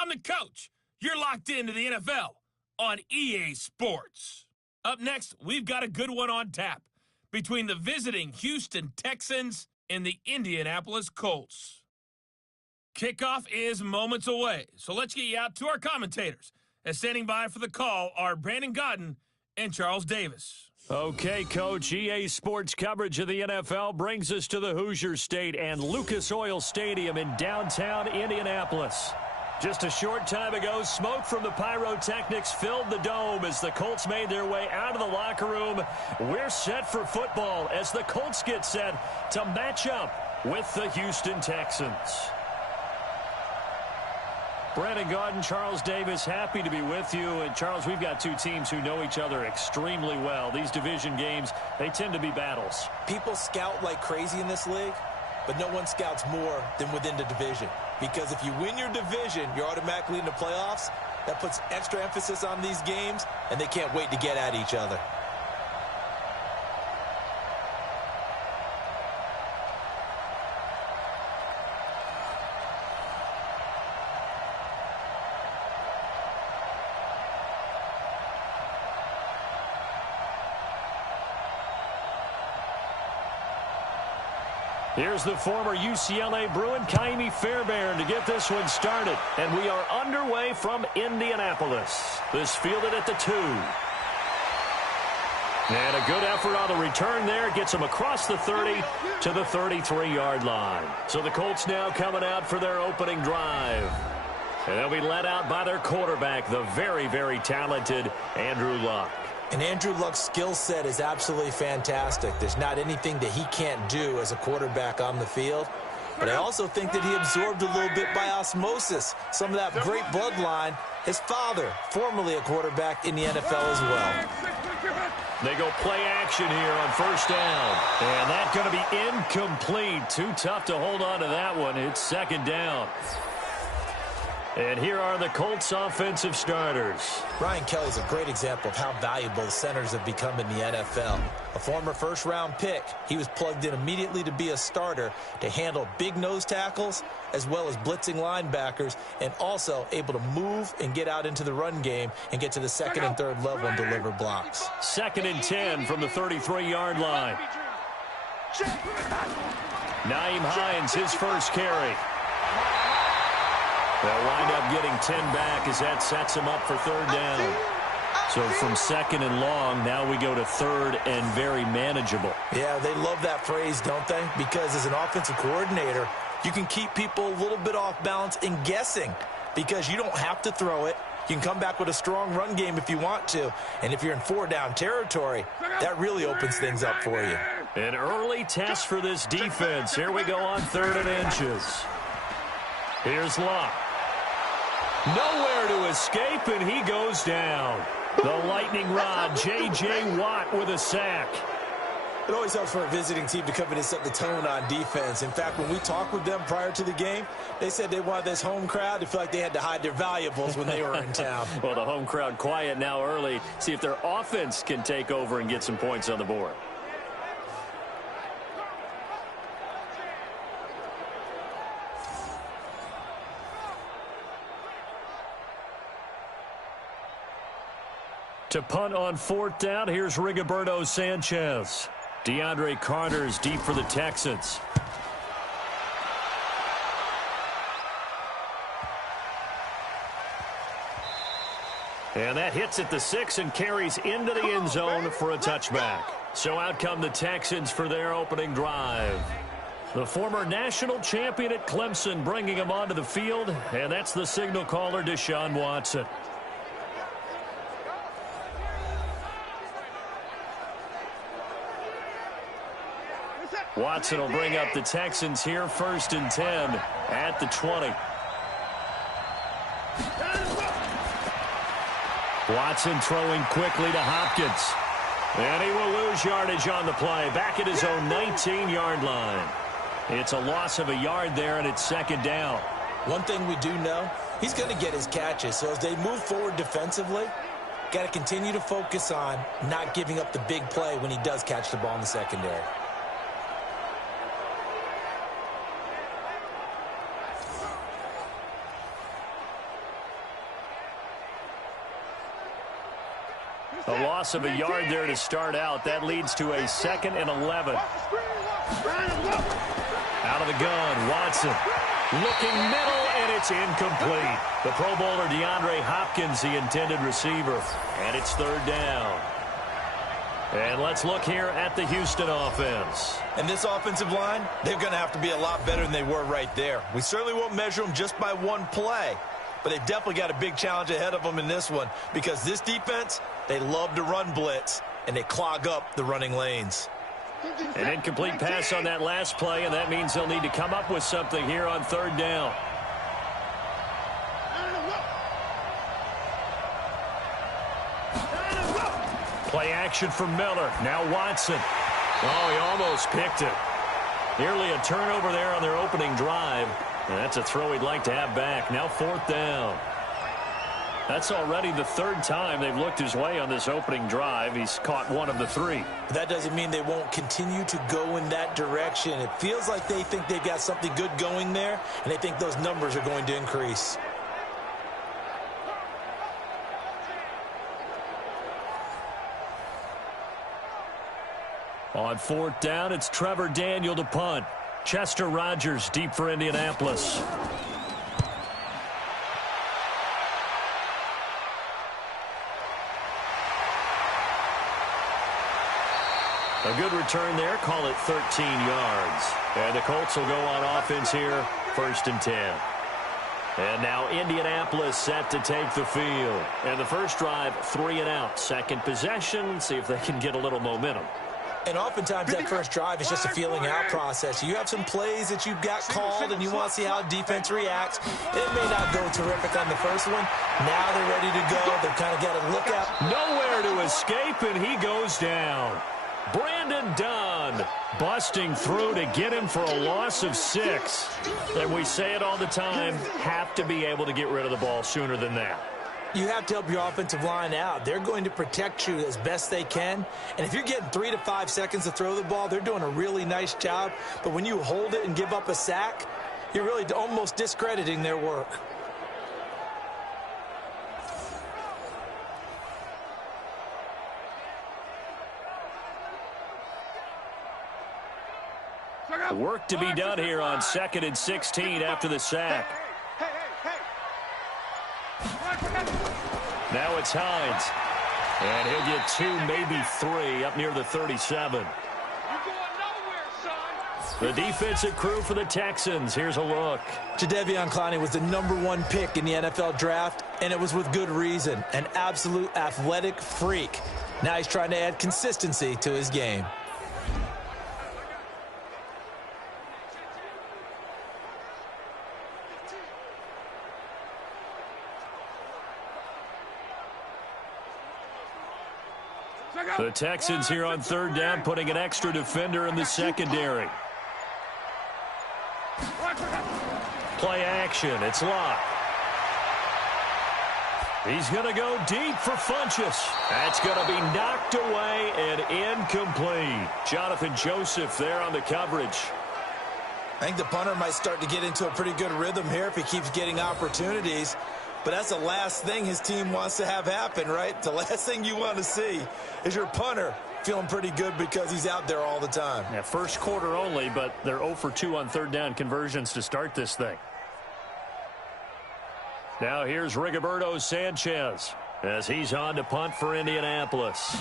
I'm the coach. You're locked into the NFL on EA Sports. Up next, we've got a good one on tap between the visiting Houston Texans and the Indianapolis Colts. Kickoff is moments away, so let's get you out to our commentators. As standing by for the call are Brandon Godden and Charles Davis. Okay, Coach, EA Sports coverage of the NFL brings us to the Hoosier State and Lucas Oil Stadium in downtown Indianapolis. Just a short time ago, smoke from the pyrotechnics filled the dome as the Colts made their way out of the locker room. We're set for football as the Colts get set to match up with the Houston Texans. Brandon Godden, Charles Davis, happy to be with you. And, Charles, we've got two teams who know each other extremely well. These division games, they tend to be battles. People scout like crazy in this league, but no one scouts more than within the division. Because if you win your division, you're automatically in the playoffs. That puts extra emphasis on these games, and they can't wait to get at each other. Here's the former UCLA Bruin, Kaimi Fairbairn, to get this one started. And we are underway from Indianapolis. This fielded at the 2. And a good effort on the return there. Gets them across the 30 to the 33-yard line. So the Colts now coming out for their opening drive. And they'll be led out by their quarterback, the very, very talented Andrew Luck. And Andrew Luck's skill set is absolutely fantastic. There's not anything that he can't do as a quarterback on the field. But I also think that he absorbed a little bit by osmosis some of that great bloodline. His father, formerly a quarterback in the NFL as well. They go play action here on first down. And that's going to be incomplete. Too tough to hold on to that one. It's second down. And here are the Colts offensive starters. Ryan Kelly's a great example of how valuable the centers have become in the NFL. A former first-round pick, he was plugged in immediately to be a starter to handle big nose tackles as well as blitzing linebackers, and also able to move and get out into the run game and get to the second and third level and deliver blocks. 2nd and 10 from the 33-yard line. Nyheim Hines, his first carry. They'll wind up getting 10 back as that sets him up for third down. So from second and long, now we go to third and very manageable. Yeah, they love that phrase, don't they? Because as an offensive coordinator, you can keep people a little bit off balance and guessing because you don't have to throw it. You can come back with a strong run game if you want to. And if you're in 4-down territory, that really opens things up for you. An early test for this defense. Here we go on 3rd and inches. Here's Luck. Nowhere to escape, and he goes down. The lightning rod, J.J. Watt with a sack. It always helps for a visiting team to come in and set the tone on defense. In fact, when we talked with them prior to the game, they said they wanted this home crowd to feel like they had to hide their valuables when they were in town. Well, the home crowd quiet now early. See if their offense can take over and get some points on the board. To punt on 4th down, here's Rigoberto Sanchez. DeAndre Carter's deep for the Texans. And that hits at the 6 and carries into the end zone for a touchback. So out come the Texans for their opening drive. The former national champion at Clemson bringing him onto the field, and that's the signal caller, Deshaun Watson. Watson will bring up the Texans here, 1st and 10 at the 20. Watson throwing quickly to Hopkins. And he will lose yardage on the play, back at his own 19-yard line. It's a loss of a yard there, and it's 2nd down. One thing we do know, he's going to get his catches. So as they move forward defensively, got to continue to focus on not giving up the big play when he does catch the ball in the secondary. A loss of a yard there to start out. That leads to a 2nd and 11. Out of the gun, Watson. Looking middle, and it's incomplete. The Pro Bowler DeAndre Hopkins, the intended receiver. And it's 3rd down. And let's look here at the Houston offense. And this offensive line, they're going to have to be a lot better than they were right there. We certainly won't measure them just by one play, but they've definitely got a big challenge ahead of them in this one because this defense, they love to run blitz, and they clog up the running lanes. An incomplete pass on that last play, and that means they'll need to come up with something here on 3rd down. Play action for Miller. Now Watson. Oh, he almost picked it. Nearly a turnover there on their opening drive. And that's a throw he'd like to have back. Now 4th down. That's already the 3rd time they've looked his way on this opening drive. He's caught 1 of the 3. That doesn't mean they won't continue to go in that direction. It feels like they think they've got something good going there, and they think those numbers are going to increase. On 4th down, it's Trevor Daniel to punt. Chester Rogers deep for Indianapolis. A good return there. Call it 13 yards. And the Colts will go on offense here. 1st and 10. And now Indianapolis set to take the field. And the first drive, 3 and out. Second possession. See if they can get a little momentum. And oftentimes that first drive is just a feeling out process. You have some plays that you've got called and you want to see how defense reacts. It may not go terrific on the first one. Now they're ready to go. They've kind of got to look out. Nowhere to escape, and he goes down. Brandon Dunn busting through to get him for a loss of 6. And we say it all the time, have to be able to get rid of the ball sooner than that. You have to help your offensive line out. They're going to protect you as best they can. And if you're getting 3 to 5 seconds to throw the ball, they're doing a really nice job. But when you hold it and give up a sack, you're really almost discrediting their work. Work to be done here on 2nd and 16 after the sack. Now it's Hines. And he'll get 2, maybe 3 up near the 37. The defensive crew for the Texans. Here's a look. Jadeveon Clowney was the #1 pick in the NFL draft, and it was with good reason. An absolute athletic freak. Now he's trying to add consistency to his game. The Texans here on 3rd down, putting an extra defender in the secondary. Play action. It's Locke. He's going to go deep for Funchess. That's going to be knocked away and incomplete. Jonathan Joseph there on the coverage. I think the punter might start to get into a pretty good rhythm here if he keeps getting opportunities. But that's the last thing his team wants to have happen, right? The last thing you want to see is your punter feeling pretty good because he's out there all the time. Yeah, first quarter only, but they're 0 for 2 on 3rd down conversions to start this thing. Now here's Rigoberto Sanchez as he's on to punt for Indianapolis.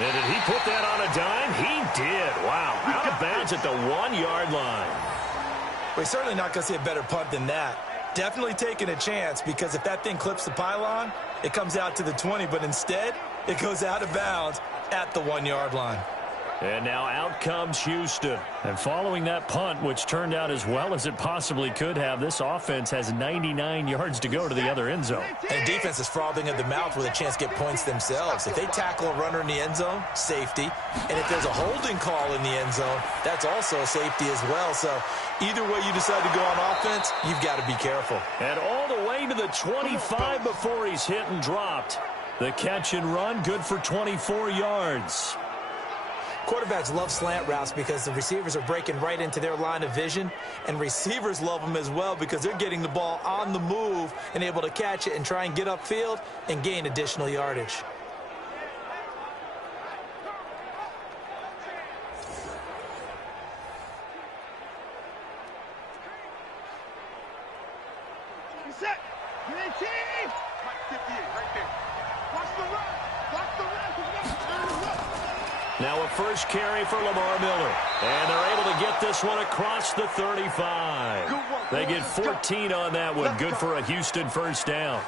And did he put that on a dime? He did. Wow. Out of bounds at the 1-yard line. Well, he's certainly not going to see a better punt than that. Definitely taking a chance because if that thing clips the pylon, it comes out to the 20. But instead, it goes out of bounds at the 1-yard line. And now out comes Houston. And following that punt, which turned out as well as it possibly could have, this offense has 99 yards to go to the other end zone. And defense is frothing at the mouth with a chance to get points themselves. If they tackle a runner in the end zone, safety. And if there's a holding call in the end zone, that's also a safety as well. So either way you decide to go on offense, you've got to be careful. And all the way to the 25 before he's hit and dropped. The catch and run, good for 24 yards. Quarterbacks love slant routes because the receivers are breaking right into their line of vision, and receivers love them as well because they're getting the ball on the move and able to catch it and try and get upfield and gain additional yardage. Now a first carry for Lamar Miller. And they're able to get this one across the 35. They get 14 on that one. Good for a Houston first down.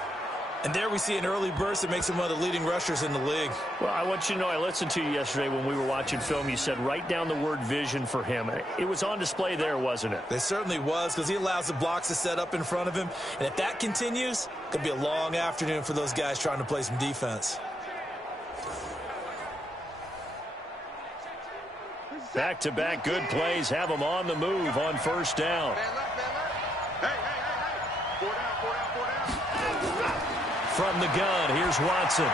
And there we see an early burst that makes him one of the leading rushers in the league. Well, I want you to know, I listened to you yesterday when we were watching film. You said write down the word vision for him. It was on display there, wasn't it? It certainly was, because he allows the blocks to set up in front of him. And if that continues, it could be a long afternoon for those guys trying to play some defense. Back-to-back good plays have them on the move on first down. From the gun, here's Watson.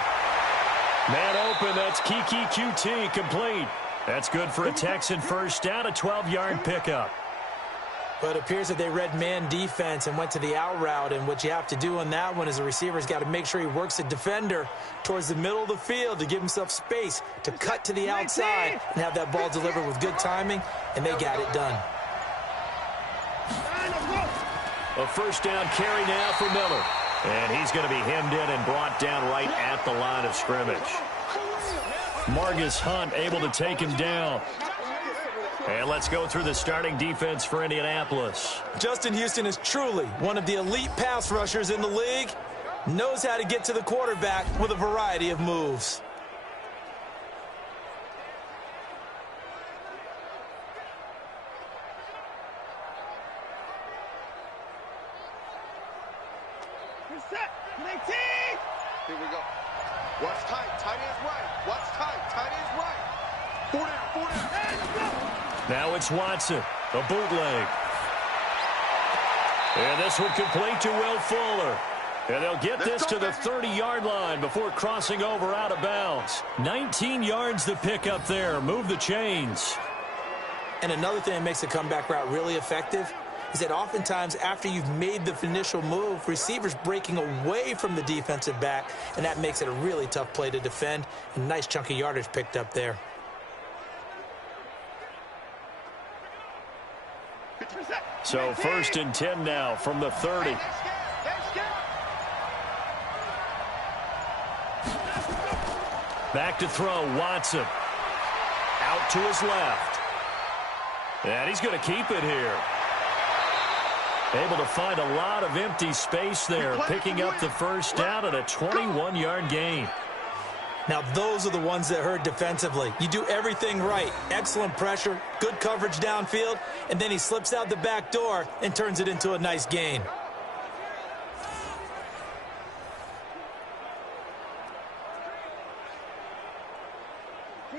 Man open, that's Kiki QT, complete. That's good for a Texan first down, a 12-yard pickup. But it appears that they read man defense and went to the out route, and what you have to do on that one is the receiver's got to make sure he works the defender towards the middle of the field to give himself space to cut to the outside and have that ball delivered with good timing, and they got it done. A first down carry now for Miller. And he's going to be hemmed in and brought down right at the line of scrimmage. Margus Hunt able to take him down. And let's go through the starting defense for Indianapolis. Justin Houston is truly one of the elite pass rushers in the league. Knows how to get to the quarterback with a variety of moves. Here we go. What's tight? Tight is right. What's tight? Tight is right. 4 down. Now it's Watson. A bootleg. And this one complete to Will Fuller. And they'll get this to the 30-yard line before crossing over out of bounds. 19 yards to pick up there. Move the chains. And another thing that makes the comeback route really effective is that oftentimes after you've made the initial move, receivers breaking away from the defensive back, and that makes it a really tough play to defend. A nice chunk of yardage picked up there. So 1st and 10 now from the 30. Back to throw, Watson. Out to his left. And he's going to keep it here. Able to find a lot of empty space there, picking up the first down at a 21-yard gain. Now, those are the ones that hurt defensively. You do everything right. Excellent pressure, good coverage downfield, and then he slips out the back door and turns it into a nice gain.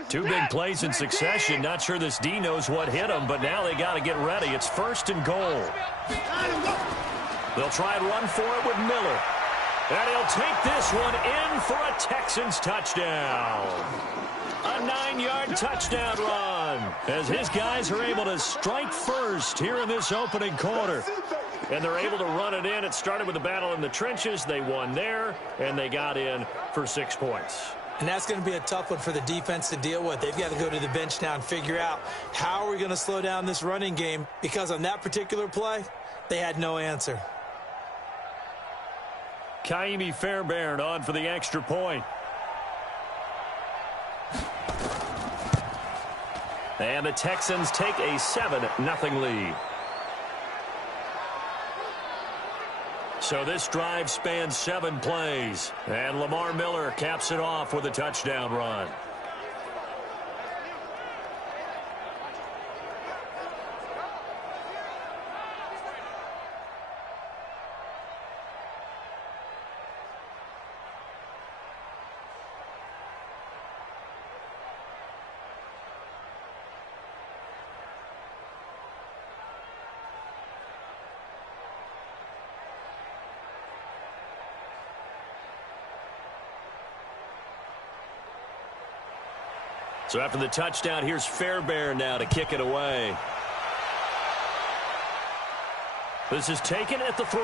Two big plays in succession. Not sure this D knows what hit him, but now they got to get ready. It's 1st and goal. They'll try and run for it with Miller. And he'll take this one in for a Texans touchdown. A 9-yard touchdown run as his guys are able to strike first here in this opening quarter. And they're able to run it in. It started with a battle in the trenches. They won there, and they got in for 6 points. And that's going to be a tough one for the defense to deal with. They've got to go to the bench now and figure out how are we going to slow down this running game, because on that particular play, they had no answer. Kaimi Fairbairn on for the extra point. And the Texans take a 7-0 lead. So this drive spans 7 plays, and Lamar Miller caps it off with a touchdown run. So after the touchdown, here's Fairbairn now to kick it away. This is taken at the 3.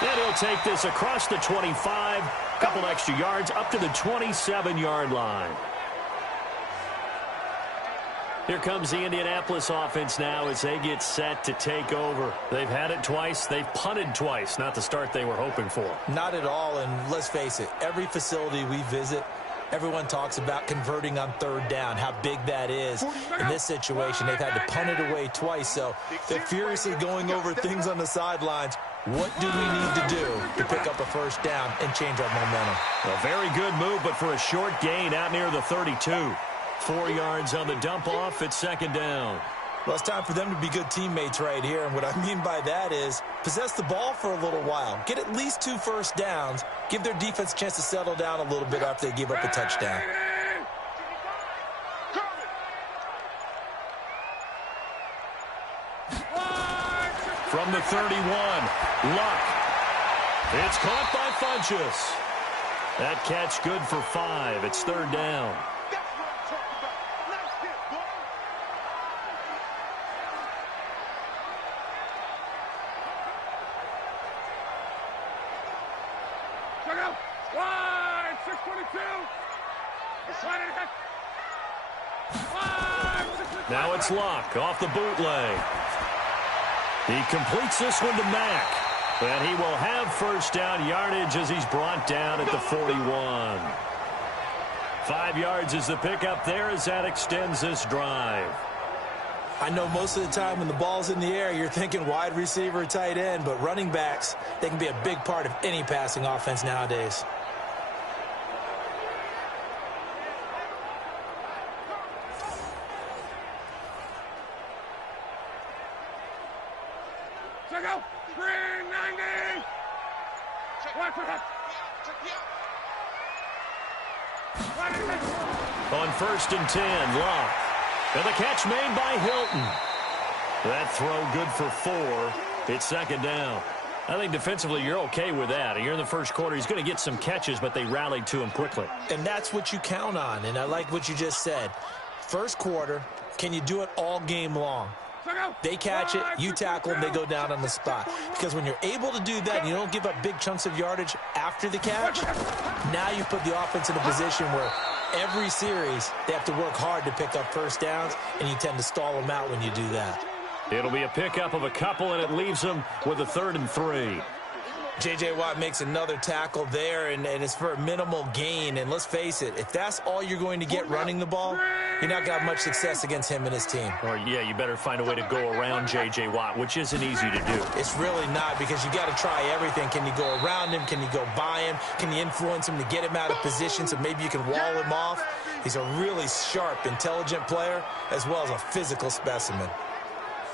And he'll take this across the 25. A couple extra yards up to the 27-yard line. Here comes the Indianapolis offense now as they get set to take over. They've had it twice. They've punted twice. Not the start they were hoping for. Not at all, and let's face it, every facility we visit, everyone talks about converting on third down, how big that is. In this situation, they've had to punt it away twice, so they're furiously going over things on the sidelines. What do we need to do to pick up a first down and change our momentum? A very good move, but for a short gain out near the 32. 4 yards on the dump-off. It's second down. Well, it's time for them to be good teammates right here, and what I mean by that is possess the ball for a little while. Get at least 2 first downs. Give their defense a chance to settle down a little bit after they give up a touchdown. From the 31, Luck. It's caught by Funchess. That catch good for 5. It's third down. Now it's Luck off the bootleg. He completes this one to Mack. And he will have first down yardage as he's brought down at the 41. 5 yards is the pickup there as that extends this drive. I know most of the time when the ball's in the air, you're thinking wide receiver, tight end, but running backs, they can be a big part of any passing offense nowadays. On first and 10, Luck. And the catch made by Hilton. That throw good for 4. It's second down. I think defensively you're okay with that. You're in the first quarter. He's going to get some catches, but they rallied to him quickly. And that's what you count on, and I like what you just said. First quarter, can you do it all game long? They catch it, you tackle them, they go down on the spot. Because when you're able to do that and you don't give up big chunks of yardage after the catch, now you put the offense in a position where every series they have to work hard to pick up first downs, and you tend to stall them out when you do that. It'll be a pickup of a couple, and it leaves them with a 3rd and 3. J.J. Watt makes another tackle there, and it's for a minimal gain. And let's face it, if that's all you're going to get running the ball, you're not going to have much success against him and his team. Or, yeah, you better find a way to go around J.J. Watt, which isn't easy to do. It's really not, because you got to try everything. Can you go around him? Can you go by him? Can you influence him to get him out of position so maybe you can wall him off? He's a really sharp, intelligent player, as well as a physical specimen.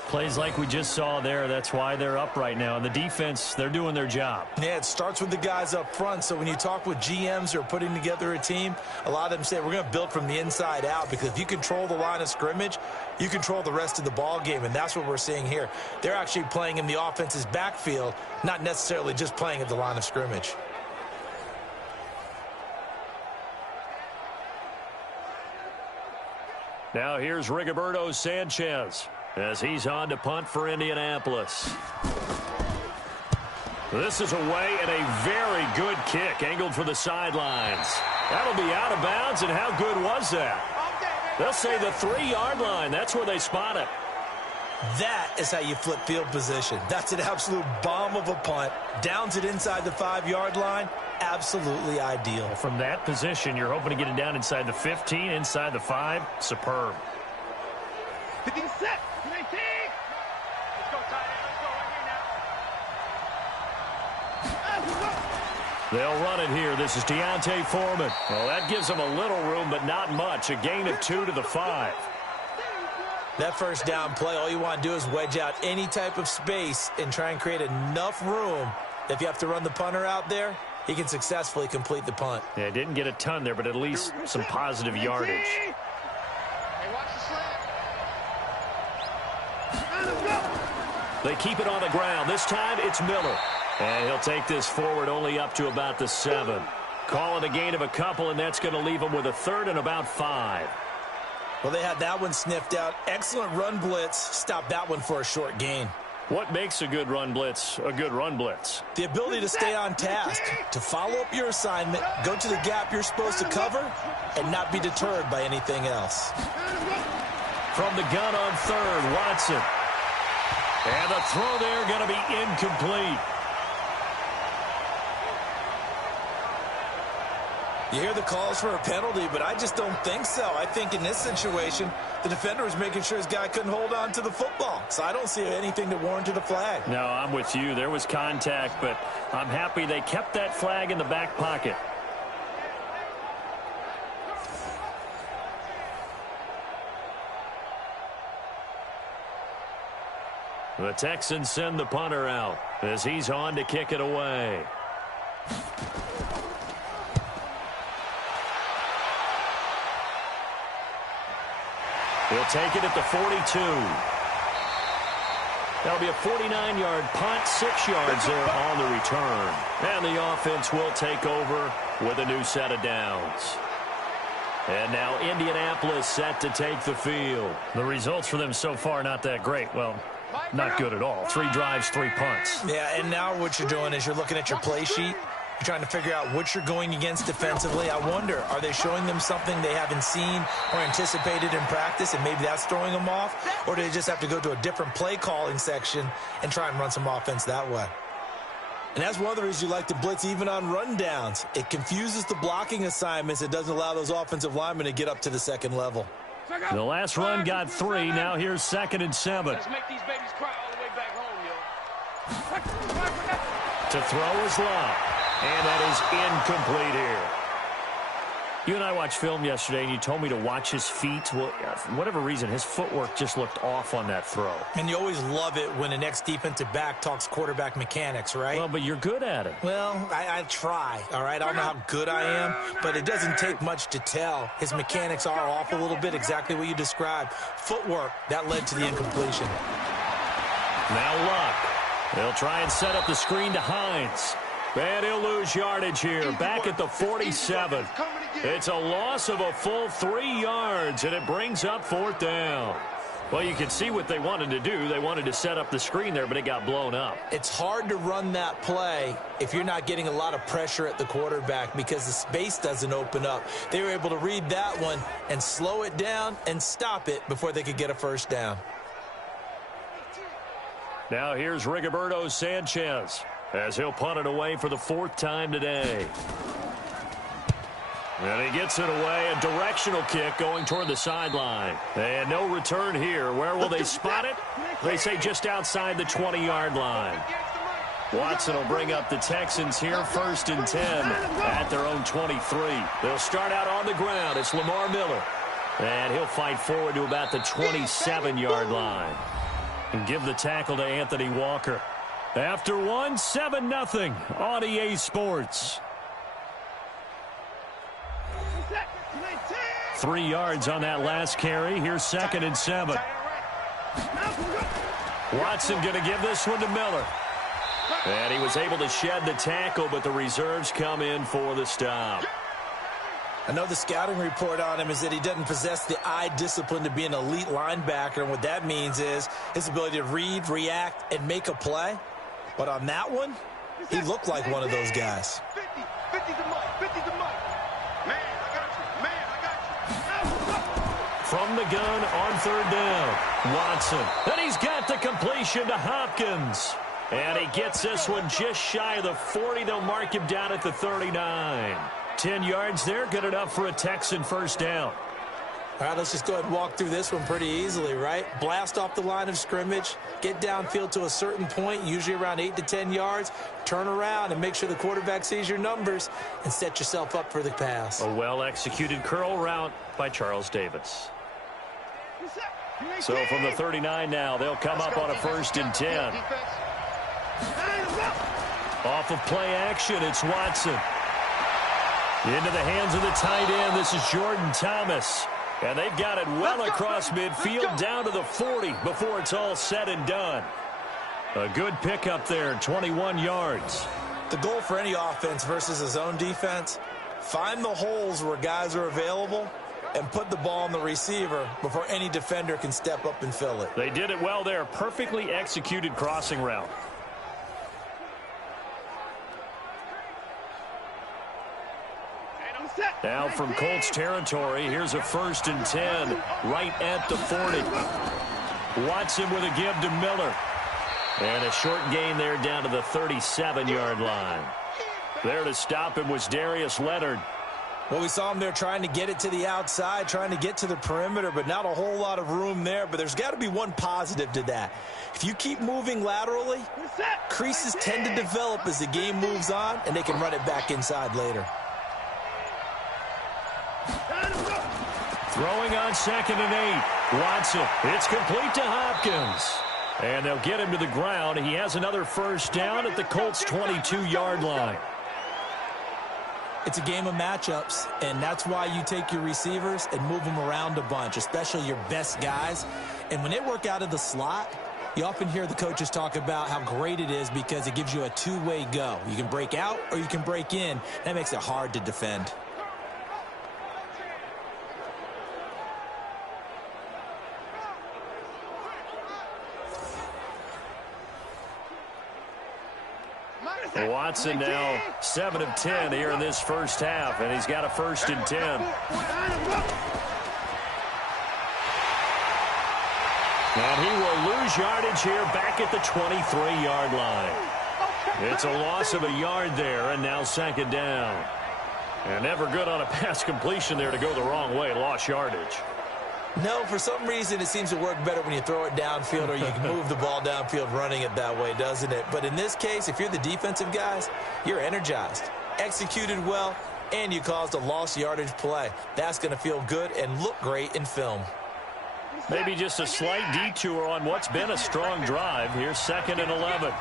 Plays like we just saw there. That's why they're up right now. And the defense, they're doing their job. Yeah, it starts with the guys up front. So when you talk with GMs who are putting together a team, a lot of them say we're going to build from the inside out, because if you control the line of scrimmage, you control the rest of the ball game, and that's what we're seeing here. They're actually playing in the offense's backfield, not necessarily just playing at the line of scrimmage. Now here's Rigoberto Sanchez as he's on to punt for Indianapolis. This is away, and a very good kick angled for the sidelines. That'll be out of bounds, and how good was that? They'll say the 3-yard line. That's where they spot it. That is how you flip field position. That's an absolute bomb of a punt. Downs it inside the 5-yard line. Absolutely ideal. From that position, you're hoping to get it down inside the 15, inside the 5. Superb. Set. Let's go, tight end. Let's go right here now. They'll run it here. This is Deontay Foreman. Well, that gives them a little room, but not much. A gain of 2 to the 5. That first down play, all you want to do is wedge out any type of space and try and create enough room that if you have to run the punter out there, he can successfully complete the punt. Yeah, didn't get a ton there, but at least some positive yardage. Hey, watch the slant. They keep it on the ground. This time it's Miller. And he'll take this forward only up to about the 7. Call it a gain of a couple, and that's going to leave them with a third and about 5. Well, they had that one sniffed out. Excellent run blitz. Stopped that one for a short gain. What makes a good run blitz a good run blitz? The ability to stay on task, to follow up your assignment, go to the gap you're supposed to cover, and not be deterred by anything else. From the gun on third, Watson. And the throw there going to be incomplete. You hear the calls for a penalty, but I just don't think so. I think in this situation, the defender was making sure his guy couldn't hold on to the football. So I don't see anything that warranted a flag. No, I'm with you. There was contact, but I'm happy they kept that flag in the back pocket. The Texans send the punter out as he's on to kick it away. He'll take it at the 42. That'll be a 49-yard punt, 6 yards there on the return. And the offense will take over with a new set of downs. And now Indianapolis set to take the field. The results for them so far not that great. Well, not good at all. 3 drives, 3 punts. Yeah, and now what you're doing is you're looking at your play sheet. You're trying to figure out what you're going against defensively. I wonder, are they showing them something they haven't seen or anticipated in practice, and maybe that's throwing them off? Or do they just have to go to a different play calling section and try and run some offense that way? And that's one of the reasons you like to blitz even on rundowns. It confuses the blocking assignments. It doesn't allow those offensive linemen to get up to the second level. The last run got 3. Now here's 2nd and 7. Let's make these babies cry all the way back home, yo. To throw is Love. And that is incomplete here. You and I watched film yesterday, and you told me to watch his feet. Well, for whatever reason, his footwork just looked off on that throw. And you always love it when an ex-defensive back talks quarterback mechanics, right? Well, but you're good at it. Well, I try, all right? I don't know how good I am, but it doesn't take much to tell. His mechanics are off a little bit, exactly what you described. Footwork, that led to the incompletion. Now Luck. They'll try and set up the screen to Hines. And he'll lose yardage here, back at the 47. It's a loss of a full 3 yards, and it brings up 4th down. Well, you can see what they wanted to do. They wanted to set up the screen there, but it got blown up. It's hard to run that play if you're not getting a lot of pressure at the quarterback because the space doesn't open up. They were able to read that one and slow it down and stop it before they could get a first down. Now here's Rigoberto Sanchez as he'll punt it away for the 4th time today. And he gets it away, a directional kick going toward the sideline. And no return here. Where will they spot it? They say just outside the 20-yard line. Watson will bring up the Texans here, 1st and 10 at their own 23. They'll start out on the ground. It's Lamar Miller. And he'll fight forward to about the 27-yard line. And give the tackle to Anthony Walker. After 1, 7-0 on EA Sports. 3 yards on that last carry. Here's 2nd and 7. Watson going to give this one to Miller. And he was able to shed the tackle, but the reserves come in for the stop. I know the scouting report on him is that he doesn't possess the eye discipline to be an elite linebacker, and what that means is his ability to read, react, and make a play. But on that one, he looked like one of those guys. 50 to Mike, 50 to Mike. Man, I got you. Man, I got you. From the gun on 3rd down, Watson. And he's got the completion to Hopkins. And he gets this one just shy of the 40. They'll mark him down at the 39. 10 yards there, good enough for a Texan first down. All right, let's just go ahead and walk through this one pretty easily, right? Blast off the line of scrimmage, get downfield to a certain point, usually around 8 to 10 yards, turn around and make sure the quarterback sees your numbers and set yourself up for the pass. A well-executed curl route by Charles Davis. So from the 39 now, they'll come up on a 1st and 10. Off of play action, it's Watson. Into the hands of the tight end, this is Jordan Thomas. And they've got it well across midfield down to the 40 before it's all said and done. A good pickup there, 21 yards. The goal for any offense versus his own defense Find the holes where guys are available and put the ball on the receiver before any defender can step up and fill it. They did it well there. Perfectly executed crossing route. Now from Colts territory, here's a 1st and 10 right at the 40. Watson with a give to Miller. And a short gain there down to the 37-yard line. There to stop him was Darius Leonard. Well, we saw him there trying to get it to the outside, trying to get to the perimeter, but not a whole lot of room there. But there's got to be one positive to that. If you keep moving laterally, creases tend to develop as the game moves on, and they can run it back inside later. Throwing on 2nd and 8. Watson. It's complete to Hopkins. And they'll get him to the ground. He has another 1st down at the Colts' 22-yard line. It's a game of matchups, and that's why you take your receivers and move them around a bunch, especially your best guys. And when they work out of the slot, you often hear the coaches talk about how great it is because it gives you a two-way go. You can break out or you can break in. That makes it hard to defend. Watson now 7 of 10 here in this first half, and he's got a 1st and 10. And he will lose yardage here back at the 23-yard line. It's a loss of a yard there, and now 2nd down. And never good on a pass completion there to go the wrong way. Lost yardage. No, for some reason it seems to work better when you throw it downfield or you can move the ball downfield running it that way, doesn't it? But in this case, if you're the defensive guys, you're energized, executed well, and you caused a lost yardage play. That's going to feel good and look great in film. Maybe just a slight detour on what's been a strong drive. Here's 2nd and 11.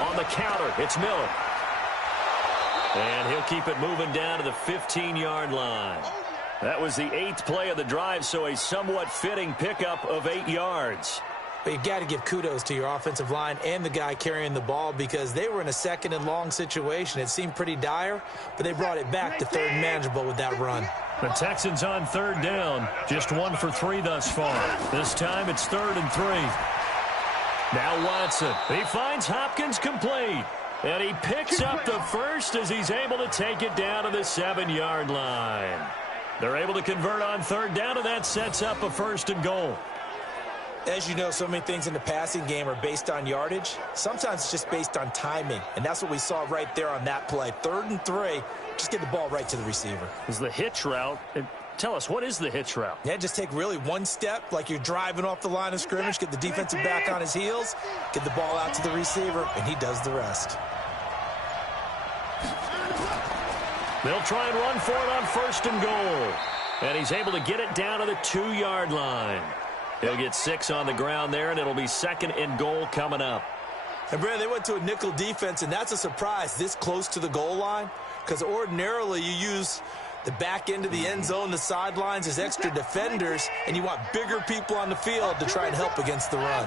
On the counter, it's Miller. And he'll keep it moving down to the 15-yard line. That was the 8th play of the drive, so a somewhat fitting pickup of 8 yards. But you've got to give kudos to your offensive line and the guy carrying the ball because they were in a 2nd and long situation. It seemed pretty dire, but they brought it back to 3rd and manageable with that run. The Texans on 3rd down. Just 1 for 3 thus far. This time it's 3rd and 3. Now Watson. He finds Hopkins complete. And he picks up the 1st as he's able to take it down to the 7-yard line. They're able to convert on 3rd down, and that sets up a 1st and goal. As you know, so many things in the passing game are based on yardage. Sometimes it's just based on timing, and that's what we saw right there on that play. 3rd and 3, just get the ball right to the receiver. Is the hitch route. Tell us, what is the hitch route? Yeah, just take really one step like you're driving off the line of scrimmage, get the defensive back on his heels, get the ball out to the receiver, and he does the rest. They'll try and run for it on 1st and goal. And he's able to get it down to the 2-yard line. He'll get 6 on the ground there, and it'll be 2nd and goal coming up. And, Brad, they went to a nickel defense, and that's a surprise this close to the goal line because ordinarily you use the back end of the end zone, the sidelines as extra defenders, and you want bigger people on the field to try and help against the run.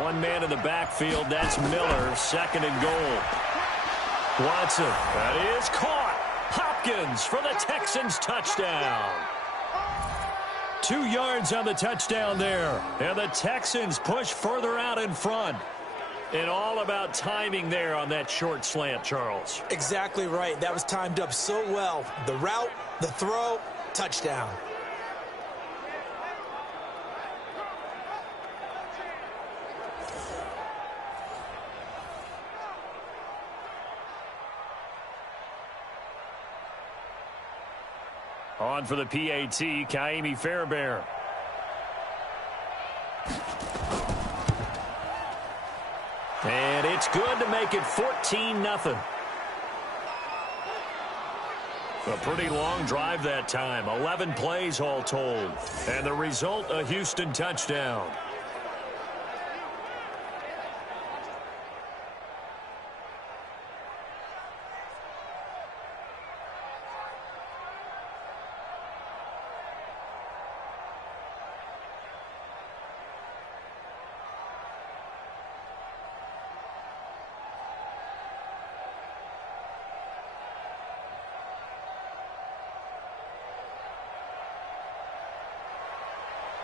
One man in the backfield, that's Miller, 2nd and goal. Watson, that is caught. Hopkins for the Texans touchdown. 2 yards on the touchdown there. And the Texans push further out in front. And all about timing there on that short slant, Charles. Exactly right. That was timed up so well. The route, the throw, touchdown. On for the PAT, Kaimi Fairbairn. And it's good to make it 14-0. A pretty long drive that time. 11 plays all told. And the result, a Houston touchdown.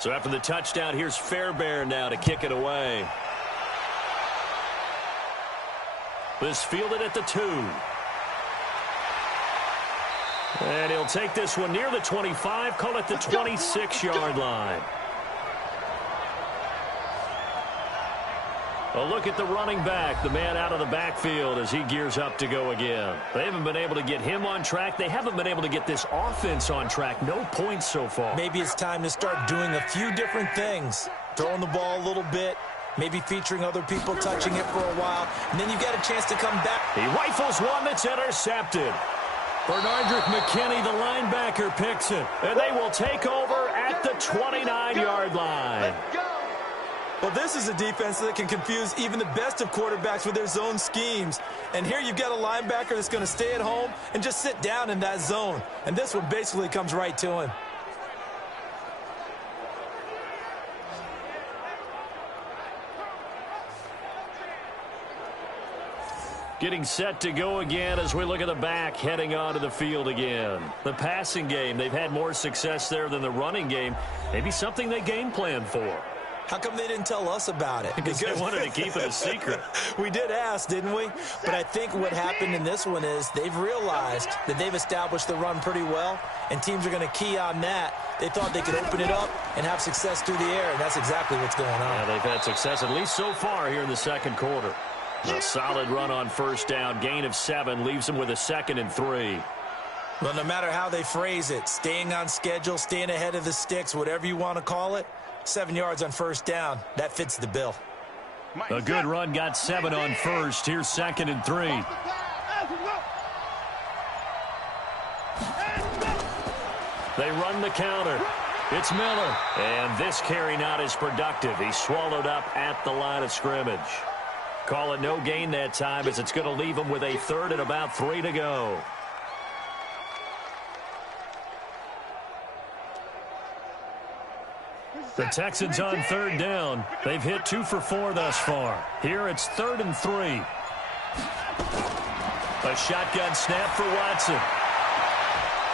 So after the touchdown, here's Fairbairn now to kick it away. This fielded at the 2. And he'll take this one near the 25, call it the 26-yard line. A look at the running back, the man out of the backfield as he gears up to go again. They haven't been able to get him on track. They haven't been able to get this offense on track. No points so far. Maybe it's time to start doing a few different things. Throwing the ball a little bit, maybe featuring other people touching it for a while, and then you get a chance to come back. He rifles one that's intercepted. Bernardrick McKinney, the linebacker, picks it. And they will take over at the 29-yard line. Well, this is a defense that can confuse even the best of quarterbacks with their zone schemes. And here you've got a linebacker that's going to stay at home and just sit down in that zone. And this one basically comes right to him. Getting set to go again as we look at the back heading onto the field again. The passing game, they've had more success there than the running game. Maybe something they game plan for. How come they didn't tell us about it? Because they wanted to keep it a secret. We did ask, didn't we? But I think what happened in this one is they've realized that they've established the run pretty well, and teams are going to key on that. They thought they could open it up and have success through the air, and that's exactly what's going on. Yeah, they've had success at least so far here in the second quarter. A solid run on first down, gain of 7, leaves them with a 2nd and 3. Well, no matter how they phrase it, staying on schedule, staying ahead of the sticks, whatever you want to call it, 7 yards on first down, that fits the bill. A good run, got 7 on first. Here's 2nd and 3. They run the counter. It's Miller. And this carry not as productive. He's swallowed up at the line of scrimmage. Call it no gain that time as it's going to leave him with a 3rd and about 3 to go. The Texans on 3rd down. They've hit 2 for 4 thus far. Here it's 3rd and 3. A shotgun snap for Watson.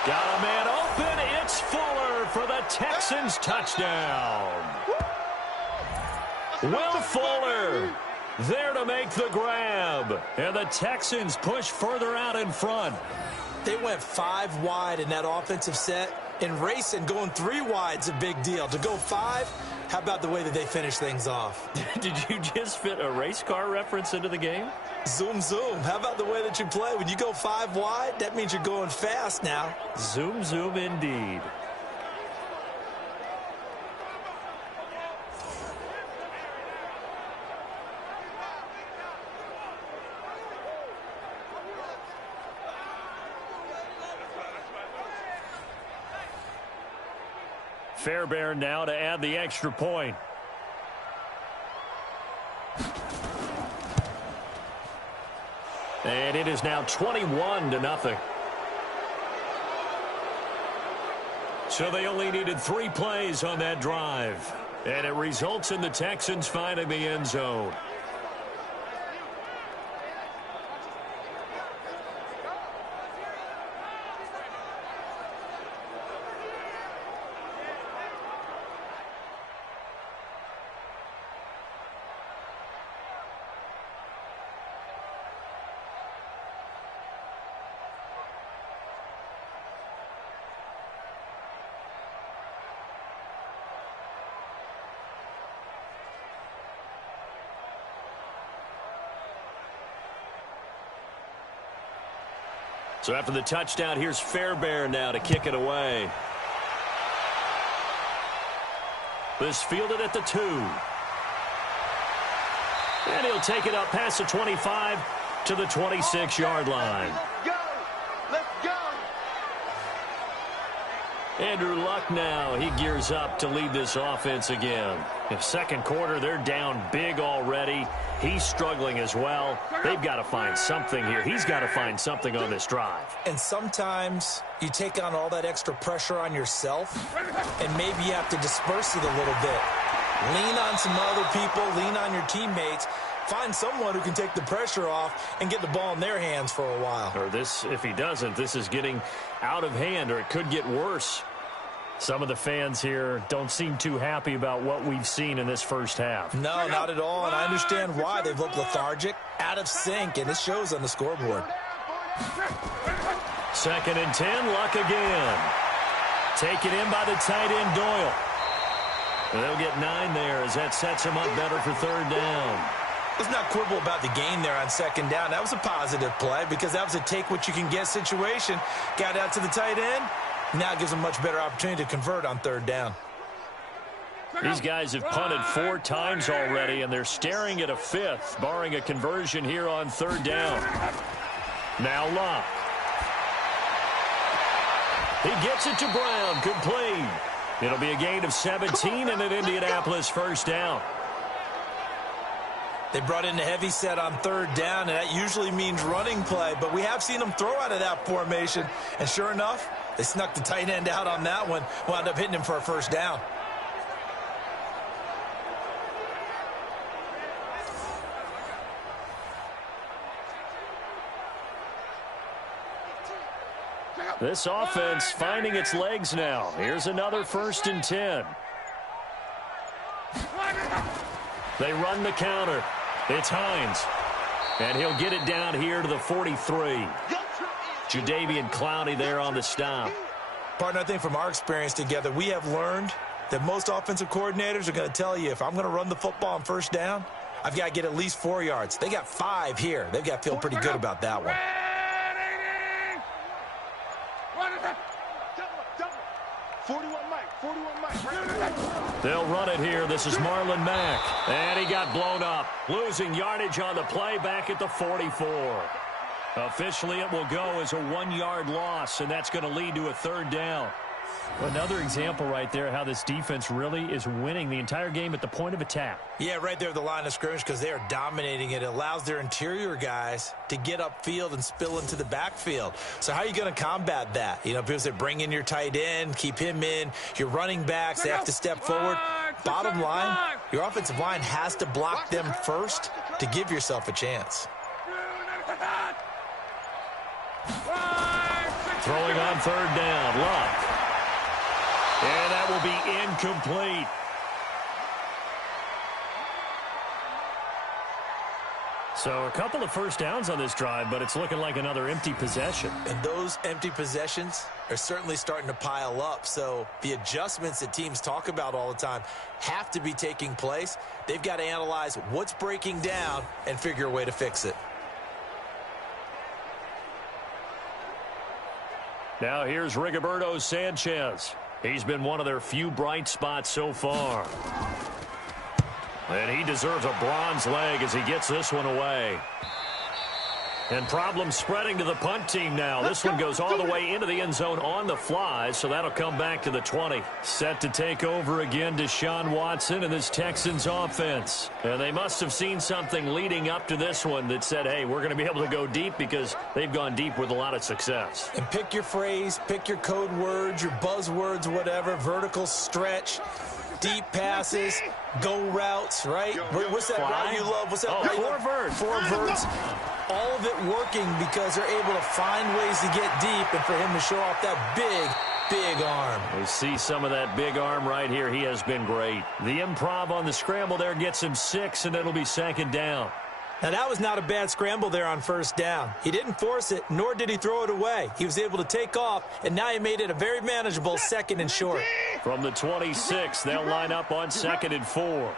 Got a man open. It's Fuller for the Texans touchdown. Will Fuller there to make the grab. And the Texans push further out in front. They went 5 wide in that offensive set. And racing, going 3 wide's a big deal. To go 5, how about the way that they finish things off? Did you just fit a race car reference into the game? Zoom, zoom. How about the way that you play? When you go 5 wide, that means you're going fast now. Zoom, zoom indeed. Fairbairn now to add the extra point. And it is now 21-0. So they only needed 3 plays on that drive. And it results in the Texans finding the end zone. So after the touchdown, here's Fairbairn now to kick it away. This fielded at the 2. And he'll take it up past the 25 to the 26-yard line. Let's go! Andrew Luck now, he gears up to lead this offense again. In second quarter, they're down big already. He's struggling as well. They've got to find something here. He's got to find something on this drive. And sometimes you take on all that extra pressure on yourself, and maybe you have to disperse it a little bit. Lean on some other people, lean on your teammates. Find someone who can take the pressure off and get the ball in their hands for a while. Or this, if he doesn't, this is getting out of hand, or it could get worse. Some of the fans here don't seem too happy about what we've seen in this first half. No, not at all, and I understand why. They've looked lethargic, out of sync, and it shows on the scoreboard. 2nd and 10, Luck again. Taken in by the tight end, Doyle. And they'll get 9 there as that sets them up better for 3rd down. Let's not quibble about the gain there on 2nd down. That was a positive play because that was a take-what-you-can-get situation. Got out to the tight end. Now it gives them a much better opportunity to convert on 3rd down. These guys have punted 4 times already, and they're staring at a 5th, barring a conversion here on 3rd down. Now Luck. He gets it to Brown, complete. It'll be a gain of 17 and an Indianapolis 1st down. They brought in a heavy set on 3rd down, and that usually means running play, but we have seen them throw out of that formation, and sure enough, they snuck the tight end out on that one, wound up hitting him for a 1st down. This offense finding its legs now. Here's another 1st and 10. They run the counter. It's Hines. And he'll get it down here to the 43. Jadeveon Clowney there on the stop. Partner, I think from our experience together, we have learned that most offensive coordinators are going to tell you, if I'm going to run the football on 1st down, I've got to get at least 4 yards. They got 5 here. They've got to feel pretty good about that one. 41 Mike. They'll run it here. This is Marlon Mack. And he got blown up. Losing yardage on the play back at the 44. Officially, it will go as a 1-yard loss, and that's going to lead to a 3rd down. Another example right there how this defense really is winning the entire game at the point of attack. Yeah, right there at the line of scrimmage because they are dominating it. It allows their interior guys to get upfield and spill into the backfield. So how are you going to combat that? You know, people say bring in your tight end, keep him in. Your running backs, they have to step forward. Bottom line, your offensive line has to block them first to give yourself a chance. Throwing on 3rd down, Luck. And that will be incomplete. So a couple of 1st downs on this drive, but it's looking like another empty possession. And those empty possessions are certainly starting to pile up. So the adjustments that teams talk about all the time have to be taking place. They've got to analyze what's breaking down and figure a way to fix it. Now here's Rigoberto Sanchez. He's been one of their few bright spots so far. And he deserves a bronze leg as he gets this one away. And problems spreading to the punt team now. This one goes all the way into the end zone on the fly, so that'll come back to the 20. Set to take over again, Deshaun Watson and this Texans offense. And they must have seen something leading up to this one that said, hey, we're going to be able to go deep because they've gone deep with a lot of success. And pick your phrase, pick your code words, your buzzwords, whatever, vertical stretch, deep passes, go routes, right? What's that route you love? What's that route you love? 4 verts. 4 verts. All of it working because they're able to find ways to get deep and for him to show off that big arm. We see some of that big arm right here. He has been great. The improv on the scramble there gets him 6, and it'll be 2nd down. Now, that was not a bad scramble there on 1st down. He didn't force it, nor did he throw it away. He was able to take off, and now he made it a very manageable 2nd and short. From the 26, they'll line up on 2nd and 4.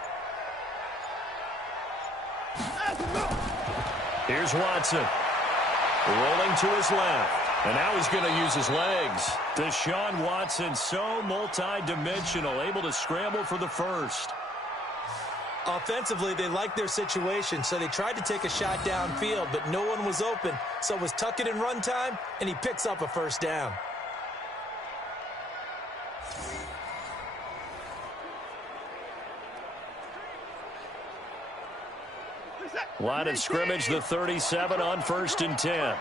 Here's Watson. Rolling to his left. And now he's going to use his legs. Deshaun Watson, so multi-dimensional, able to scramble for the 1st. Offensively, they liked their situation, so they tried to take a shot downfield, but no one was open. So it was tuck it in run time, and he picks up a 1st down. Line of scrimmage, the 37 on 1st and 10.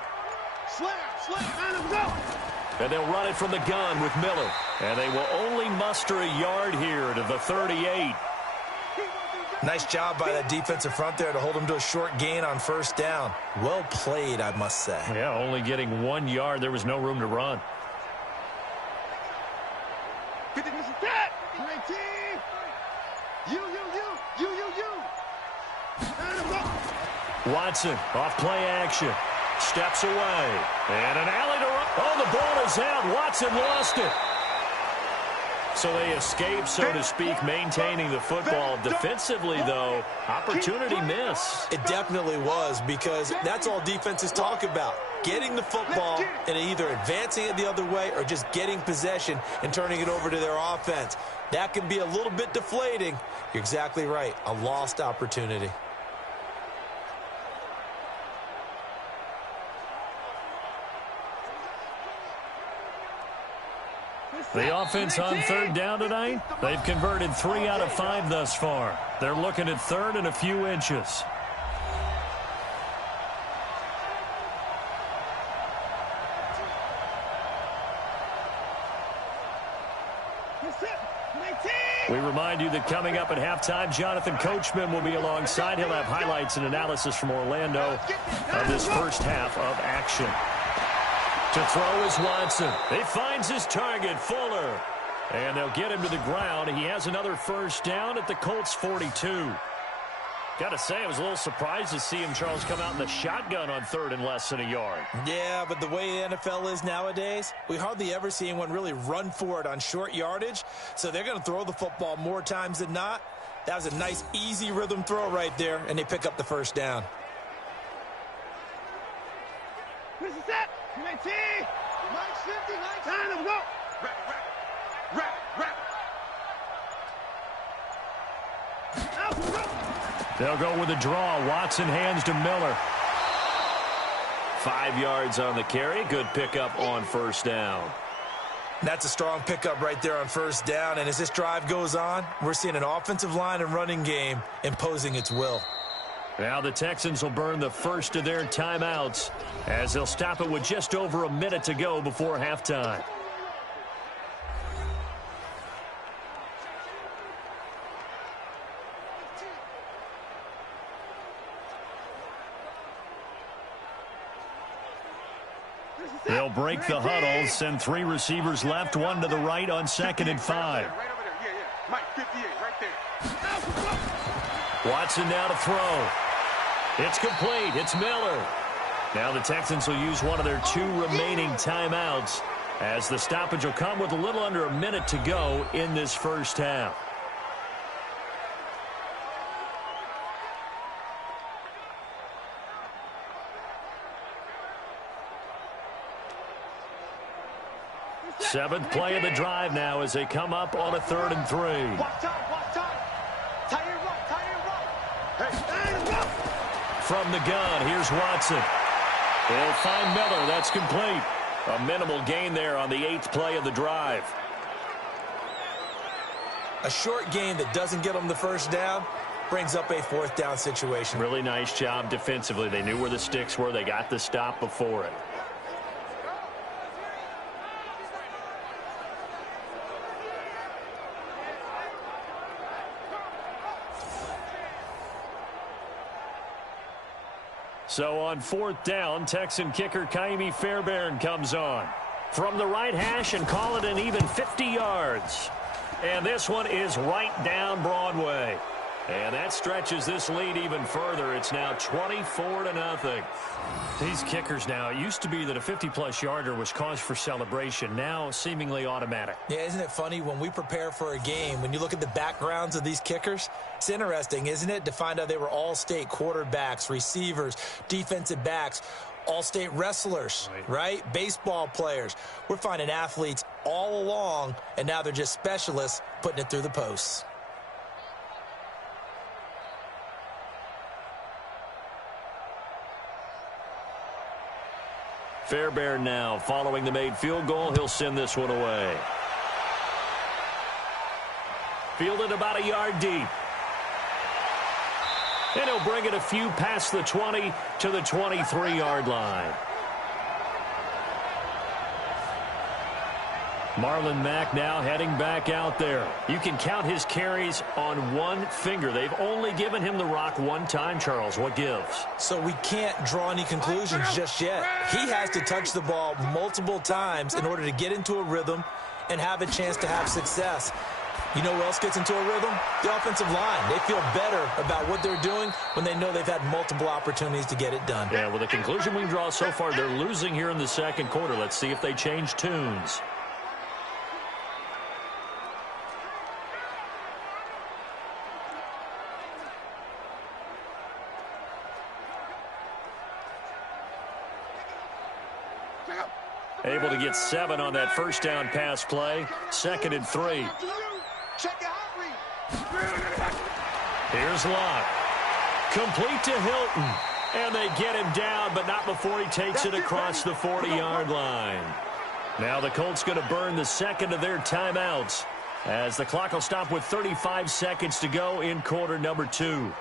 And they'll run it from the gun with Miller. And they will only muster a yard here to the 38. Nice job by that defensive front there to hold him to a short gain on 1st down. Well played, I must say. Yeah, only getting 1 yard. There was no room to run. 50 this is that. 19. You. Watson off play action. Steps away. And an alley to run. Oh, the ball is out. Watson lost it. So they escape, so to speak, maintaining the football. Defensively, though, opportunity miss. It definitely was, because that's all defenses talk about. Getting the football and either advancing it the other way or just getting possession and turning it over to their offense. That can be a little bit deflating. You're exactly right. A lost opportunity. The offense on third down tonight, they've converted 3 out of 5 thus far. They're looking at third and a few inches. We remind you that coming up at halftime, Jonathan Coachman will be alongside. He'll have highlights and analysis from Orlando of this first half of action. To throw is Watson. He finds his target, Fuller. And they'll get him to the ground. He has another first down at the Colts 42. Got to say, I was a little surprised to see him, Charles, come out in the shotgun on third and less than a yard. Yeah, but the way the NFL is nowadays, we hardly ever see anyone really run for it on short yardage. So they're going to throw the football more times than not. That was a nice, easy rhythm throw right there, and they pick up the first down. This is it. 19. 50, 19. Time to go. Wrap. They'll go with a draw. Watson hands to Miller. 5 yards on the carry. Good pickup on first down. That's a strong pickup right there on first down. And as this drive goes on, we're seeing an offensive line and running game imposing its will. Now the Texans will burn the first of their timeouts as they'll stop it with just over a minute to go before halftime. They'll break the huddle, send 3 receivers left, 1 to the right on 2nd and 5. Right over there. Yeah. Mike, 58, right there. Watson now to throw. It's complete. It's Miller. Now the Texans will use one of their 2 remaining timeouts as the stoppage will come with a little under a minute to go in this first half. Seventh play of the drive now as they come up on a 3rd and 3. Watch time. Tight end right. Hey, From the gun, here's Watson. They'll find Miller. That's complete. A minimal gain there on the 8th play of the drive. A short gain that doesn't get them the first down brings up a 4th down situation. Really nice job defensively. They knew where the sticks were. They got the stop before it. So on 4th down, Texan kicker Kaimi Fairbairn comes on. From the right hash and call it an even 50 yards. And this one is right down Broadway. And that stretches this lead even further. It's now 24-0. These kickers now, it used to be that a 50-plus yarder was cause for celebration. Now seemingly automatic. Yeah, isn't it funny when we prepare for a game, when you look at the backgrounds of these kickers, it's interesting, isn't it, to find out they were all-state quarterbacks, receivers, defensive backs, all-state wrestlers, right? Baseball players. We're finding athletes all along, and now they're just specialists putting it through the posts. Fairbairn now following the made field goal. He'll send this one away. Fielded about a yard deep. And he'll bring it a few past the 20 to the 23-yard line. Marlon Mack now heading back out there. You can count his carries on one finger. They've only given him the rock one time, Charles. What gives? So we can't draw any conclusions just yet. He has to touch the ball multiple times in order to get into a rhythm and have a chance to have success. You know who else gets into a rhythm? The offensive line. They feel better about what they're doing when they know they've had multiple opportunities to get it done. Yeah, well, the conclusion we can draw so far, they're losing here in the second quarter. Let's see if they change tunes. Able to get 7 on that first down pass play. 2nd and 3. Here's Locke. Complete to Hilton. And they get him down, but not before he takes it across the 40-yard line. Now the Colts going to burn the second of their timeouts as the clock will stop with 35 seconds to go in quarter number 2.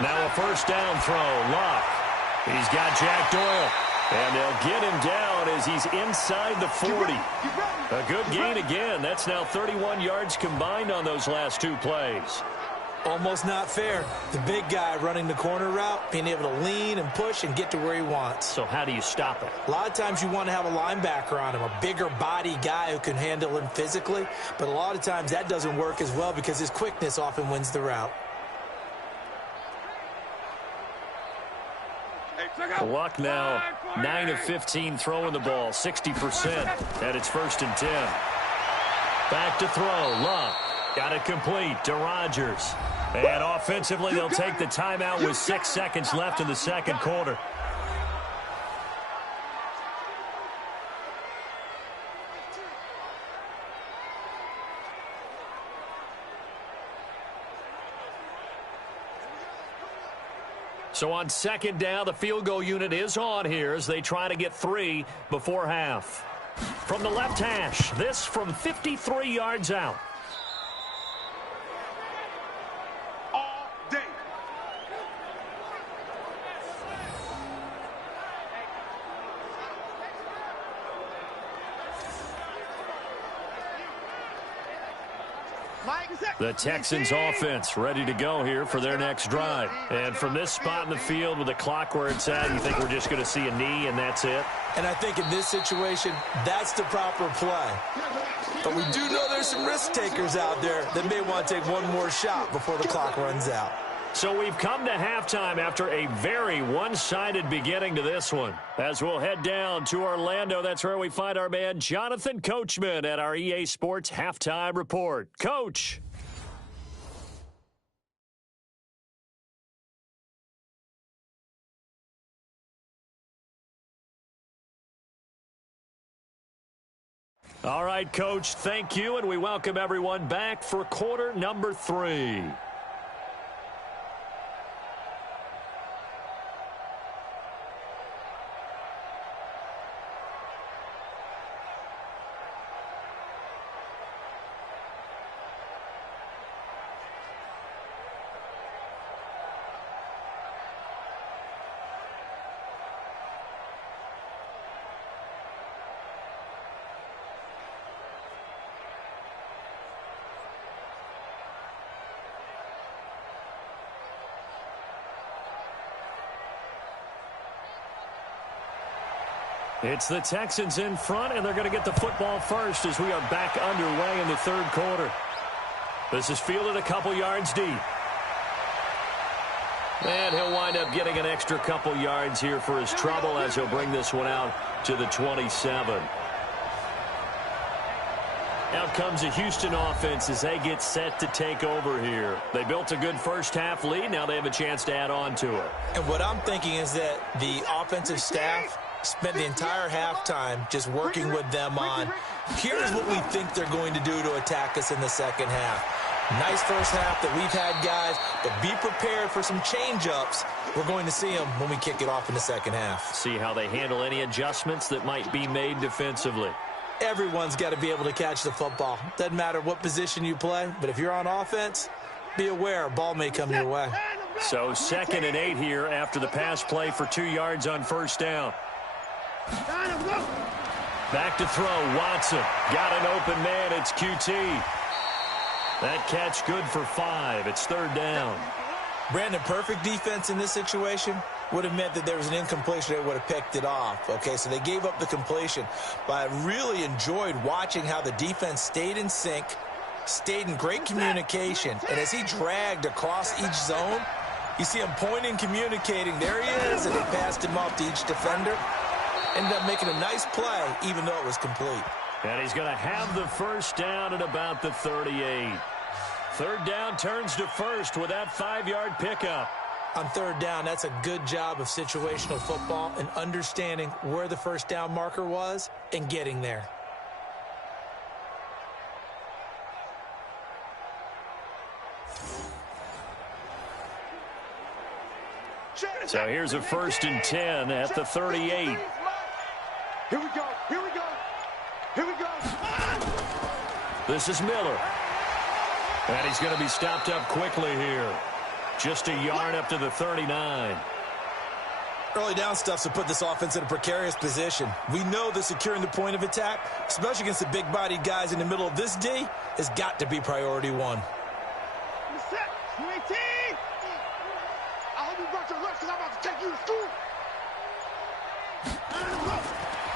Now a first down throw. Locke. He's got Jack Doyle. And they'll get him down as he's inside the 40. A good gain again. That's now 31 yards combined on those last 2 plays. Almost not fair. The big guy running the corner route, being able to lean and push and get to where he wants. So how do you stop it? A lot of times you want to have a linebacker on him, a bigger body guy who can handle him physically. But a lot of times that doesn't work as well because his quickness often wins the route. Luck now 9 of 15 throwing the ball, 60%. And it's 1st and 10. Back to throw. Luck got it complete to Rodgers. And offensively, they'll take the timeout with 6 seconds left in the second quarter. So on 2nd down, the field goal unit is on here as they try to get 3 before half. From the left hash, this from 53 yards out. All day. The Texans offense ready to go here for their next drive. And from this spot in the field with the clock where it's at, you think we're just going to see a knee and that's it? And I think in this situation, that's the proper play. But we do know there's some risk takers out there that may want to take one more shot before the clock runs out. So we've come to halftime after a very one-sided beginning to this one. As we'll head down to Orlando, that's where we find our man Jonathan Coachman at our EA Sports Halftime Report. Coach. All right, Coach, thank you, and we welcome everyone back for quarter number 3. It's the Texans in front, and they're going to get the football first as we are back underway in the third quarter. This is fielded a couple yards deep. And he'll wind up getting an extra couple yards here for his trouble as he'll bring this one out to the 27. Out comes a Houston offense as they get set to take over here. They built a good first half lead. Now they have a chance to add on to it. And what I'm thinking is that the offensive staff spent the entire halftime just working with them on, here's what we think they're going to do to attack us in the second half. Nice first half that we've had, guys, but be prepared for some change-ups. We're going to see them when we kick it off in the second half. See how they handle any adjustments that might be made defensively. Everyone's got to be able to catch the football. Doesn't matter what position you play, but if you're on offense, be aware a ball may come your way. So 2nd and 8 here after the pass play for 2 yards on first down. Back to throw. Watson got an open man. It's QT. That catch good for 5. It's 3rd down. Brandon, perfect defense in this situation would have meant that there was an incompletion that would have picked it off. Okay, so they gave up the completion. But I really enjoyed watching how the defense stayed in sync, stayed in great communication. And as he dragged across each zone, you see him pointing, communicating. There he is, and he passed him off to each defender. Ended up making a nice play, even though it was complete. And he's going to have the first down at about the 38. 3rd down turns to 1st with that 5-yard pickup. On 3rd down, that's a good job of situational football and understanding where the first down marker was and getting there. So here's a 1st and 10 at the 38. Here we go. Here we go. Here we go. This is Miller. And he's going to be stopped up quickly here. Just a yard up to the 39. Early down stuff to put this offense in a precarious position. We know that securing the point of attack, especially against the big-bodied guys in the middle of this D, has got to be priority 1. Set. 19. I hope you brought your lunch because I'm about to take you to school.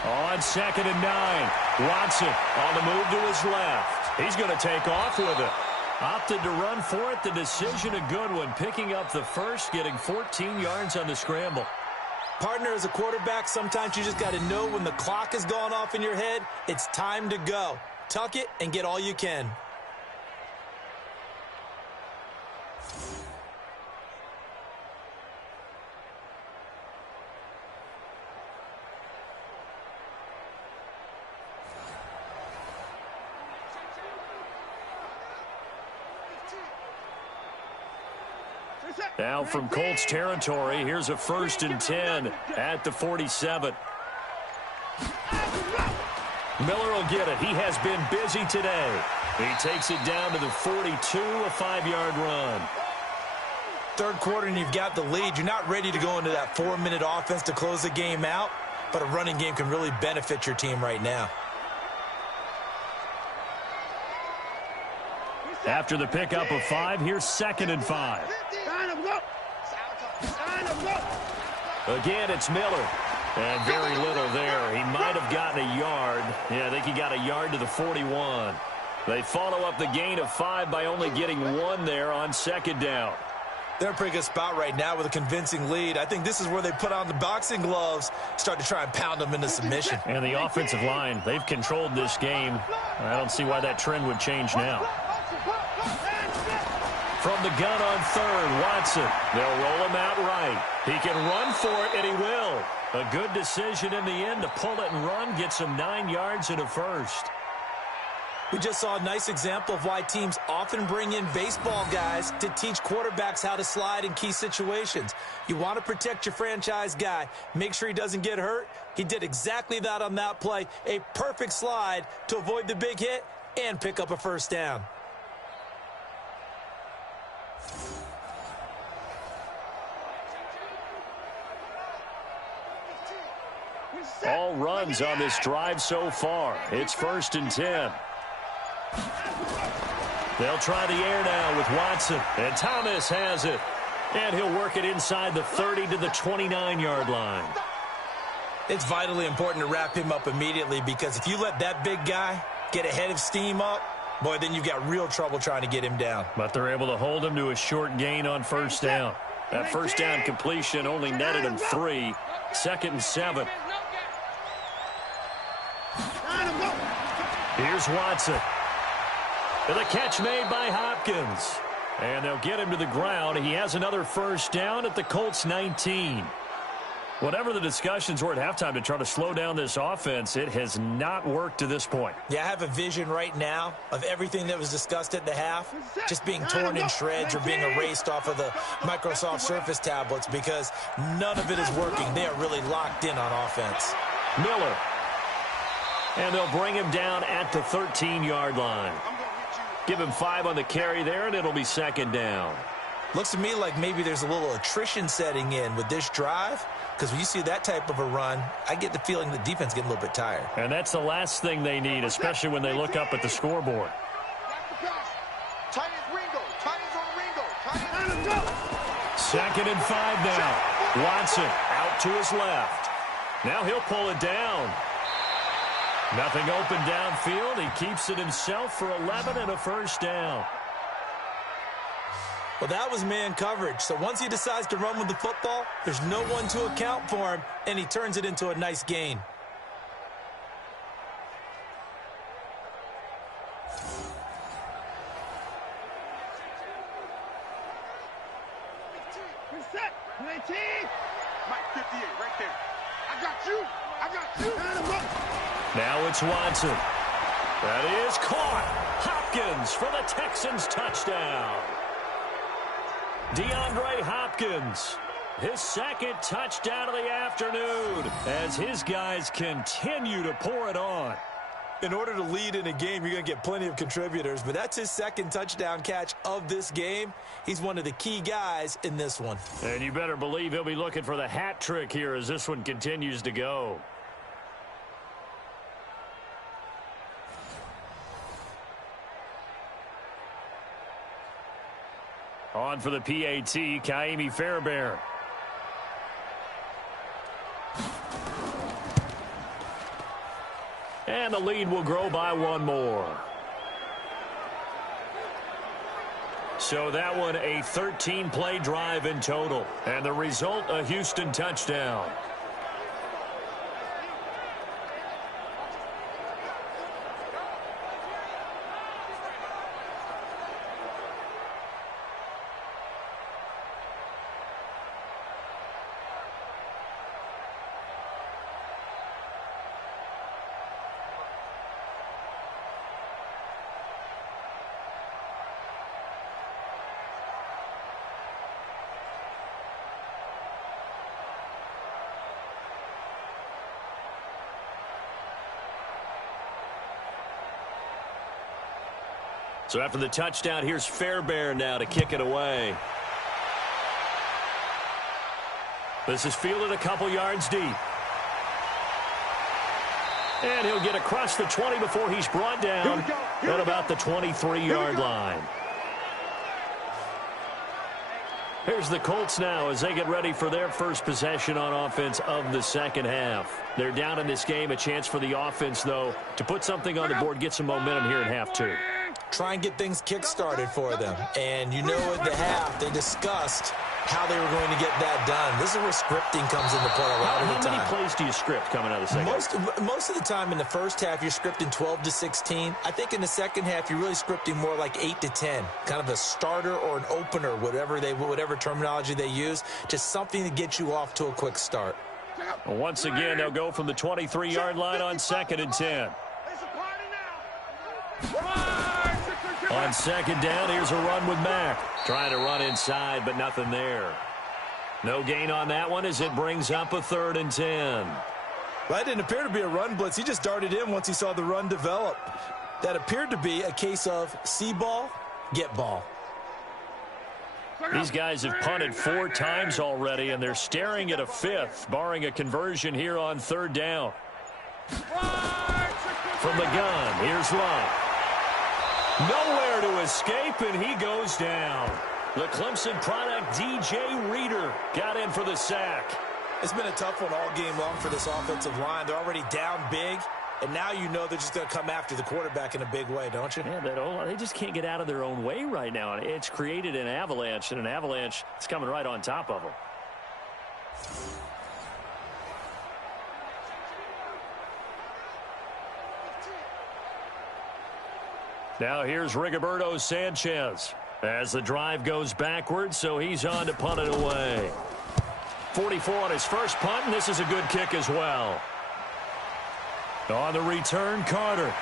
On 2nd and 9. Watson on the move to his left. He's going to take off with it. Opted to run for it. The decision a good one. Picking up the first, getting 14 yards on the scramble. Partner, as a quarterback, sometimes you just got to know when the clock has gone off in your head, it's time to go. Tuck it and get all you can. Now from Colts territory, here's a 1st and 10 at the 47. Miller will get it. He has been busy today. He takes it down to the 42, a 5-yard run. 3rd quarter and you've got the lead. You're not ready to go into that 4-minute offense to close the game out, but a running game can really benefit your team right now. After the pickup of 5, here's 2nd and 5. Again, it's Miller. And very little there. He might have gotten a yard. Yeah, I think he got a yard to the 41. They follow up the gain of 5 by only getting 1 there on 2nd down. They're in a pretty good spot right now with a convincing lead. I think this is where they put on the boxing gloves, start to try and pound them into submission. And the offensive line, they've controlled this game. I don't see why that trend would change now. From the gun on 3rd, Watson. They'll roll him out right. He can run for it, and he will. A good decision in the end to pull it and run, gets him 9 yards and a first. We just saw a nice example of why teams often bring in baseball guys to teach quarterbacks how to slide in key situations. You want to protect your franchise guy. Make sure he doesn't get hurt. He did exactly that on that play. A perfect slide to avoid the big hit and pick up a 1st down. All runs on this drive so far. It's 1st and 10. They'll try the air now with Watson. And Thomas has it. And he'll work it inside the 30 to the 29-yard line. It's vitally important to wrap him up immediately because if you let that big guy get ahead of steam up, boy, then you've got real trouble trying to get him down. But they're able to hold him to a short gain on 1st down. That 1st down completion only netted him 3. 2nd and 7. Here's Watson. And the catch made by Hopkins. And they'll get him to the ground. He has another 1st down at the Colts 19. Whatever the discussions were at halftime to try to slow down this offense, it has not worked to this point. Yeah, I have a vision right now of everything that was discussed at the half just being torn in shreds or being erased off of the Microsoft Surface tablets because none of it is working. They are really locked in on offense. Miller. And they'll bring him down at the 13-yard line. Give him 5 on the carry there, and it'll be 2nd down. Looks to me like maybe there's a little attrition setting in with this drive. because when you see that type of a run, I get the feeling the defense getting a little bit tired. And that's the last thing they need, especially when they look up at the scoreboard. Tight ends Ringo. Tight ends on Ringo. 2nd and 5 now. Watson out to his left. Now he'll pull it down. Nothing open downfield. He keeps it himself for 11 and a first down. Well, that was man coverage. So once he decides to run with the football, there's no one to account for him, and he turns it into a nice gain. Mike 58, right there. I got you. Now it's Watson. That is caught. Hopkins for the Texans touchdown. DeAndre Hopkins, his 2nd touchdown of the afternoon as his guys continue to pour it on. In order to lead in a game, you're going to get plenty of contributors, but that's his 2nd touchdown catch of this game. He's one of the key guys in this one. And you better believe he'll be looking for the hat trick here as this one continues to go. On for the PAT, Kaimi Fairbairn. And the lead will grow by 1 more. So that one a 13-play drive in total. And the result, a Houston touchdown. So after the touchdown, here's Fairbairn now to kick it away. This is fielded a couple yards deep. And he'll get across the 20 before he's brought down at about the 23-yard line. Here's the Colts now as they get ready for their first possession on offense of the second half. They're down in this game. A chance for the offense, though, to put something on the board, get some momentum here in half 2. Try and get things kick-started for them. And you know at the half, they discussed how they were going to get that done. This is where scripting comes into play a lot of the time. How many plays do you script coming out of the second half? Most of the time in the first half, you're scripting 12 to 16. I think in the second half, you're really scripting more like 8 to 10. Kind of a starter or an opener, whatever terminology they use. Just something to get you off to a quick start. Once again, they'll go from the 23-yard line on 2nd and 10. On 2nd down, here's a run with Mack. Trying to run inside, but nothing there. No gain on that one as it brings up a 3rd and 10. Well, that didn't appear to be a run blitz. He just darted in once he saw the run develop. That appeared to be a case of see ball, get ball. These guys have punted 4 times already, and they're staring at a 5th, barring a conversion here on 3rd down. From the gun, here's Love. Nowhere to escape, and he goes down. The Clemson product, DJ Reader, got in for the sack. It's been a tough one all game long for this offensive line. They're already down big, and now you know they're just going to come after the quarterback in a big way, don't you? Yeah, they just can't get out of their own way right now. It's created an avalanche, and an avalanche is coming right on top of them. Now here's Rigoberto Sanchez as the drive goes backwards, so he's on to punt it away. 44 on his first punt, and this is a good kick as well. On the return, Carter.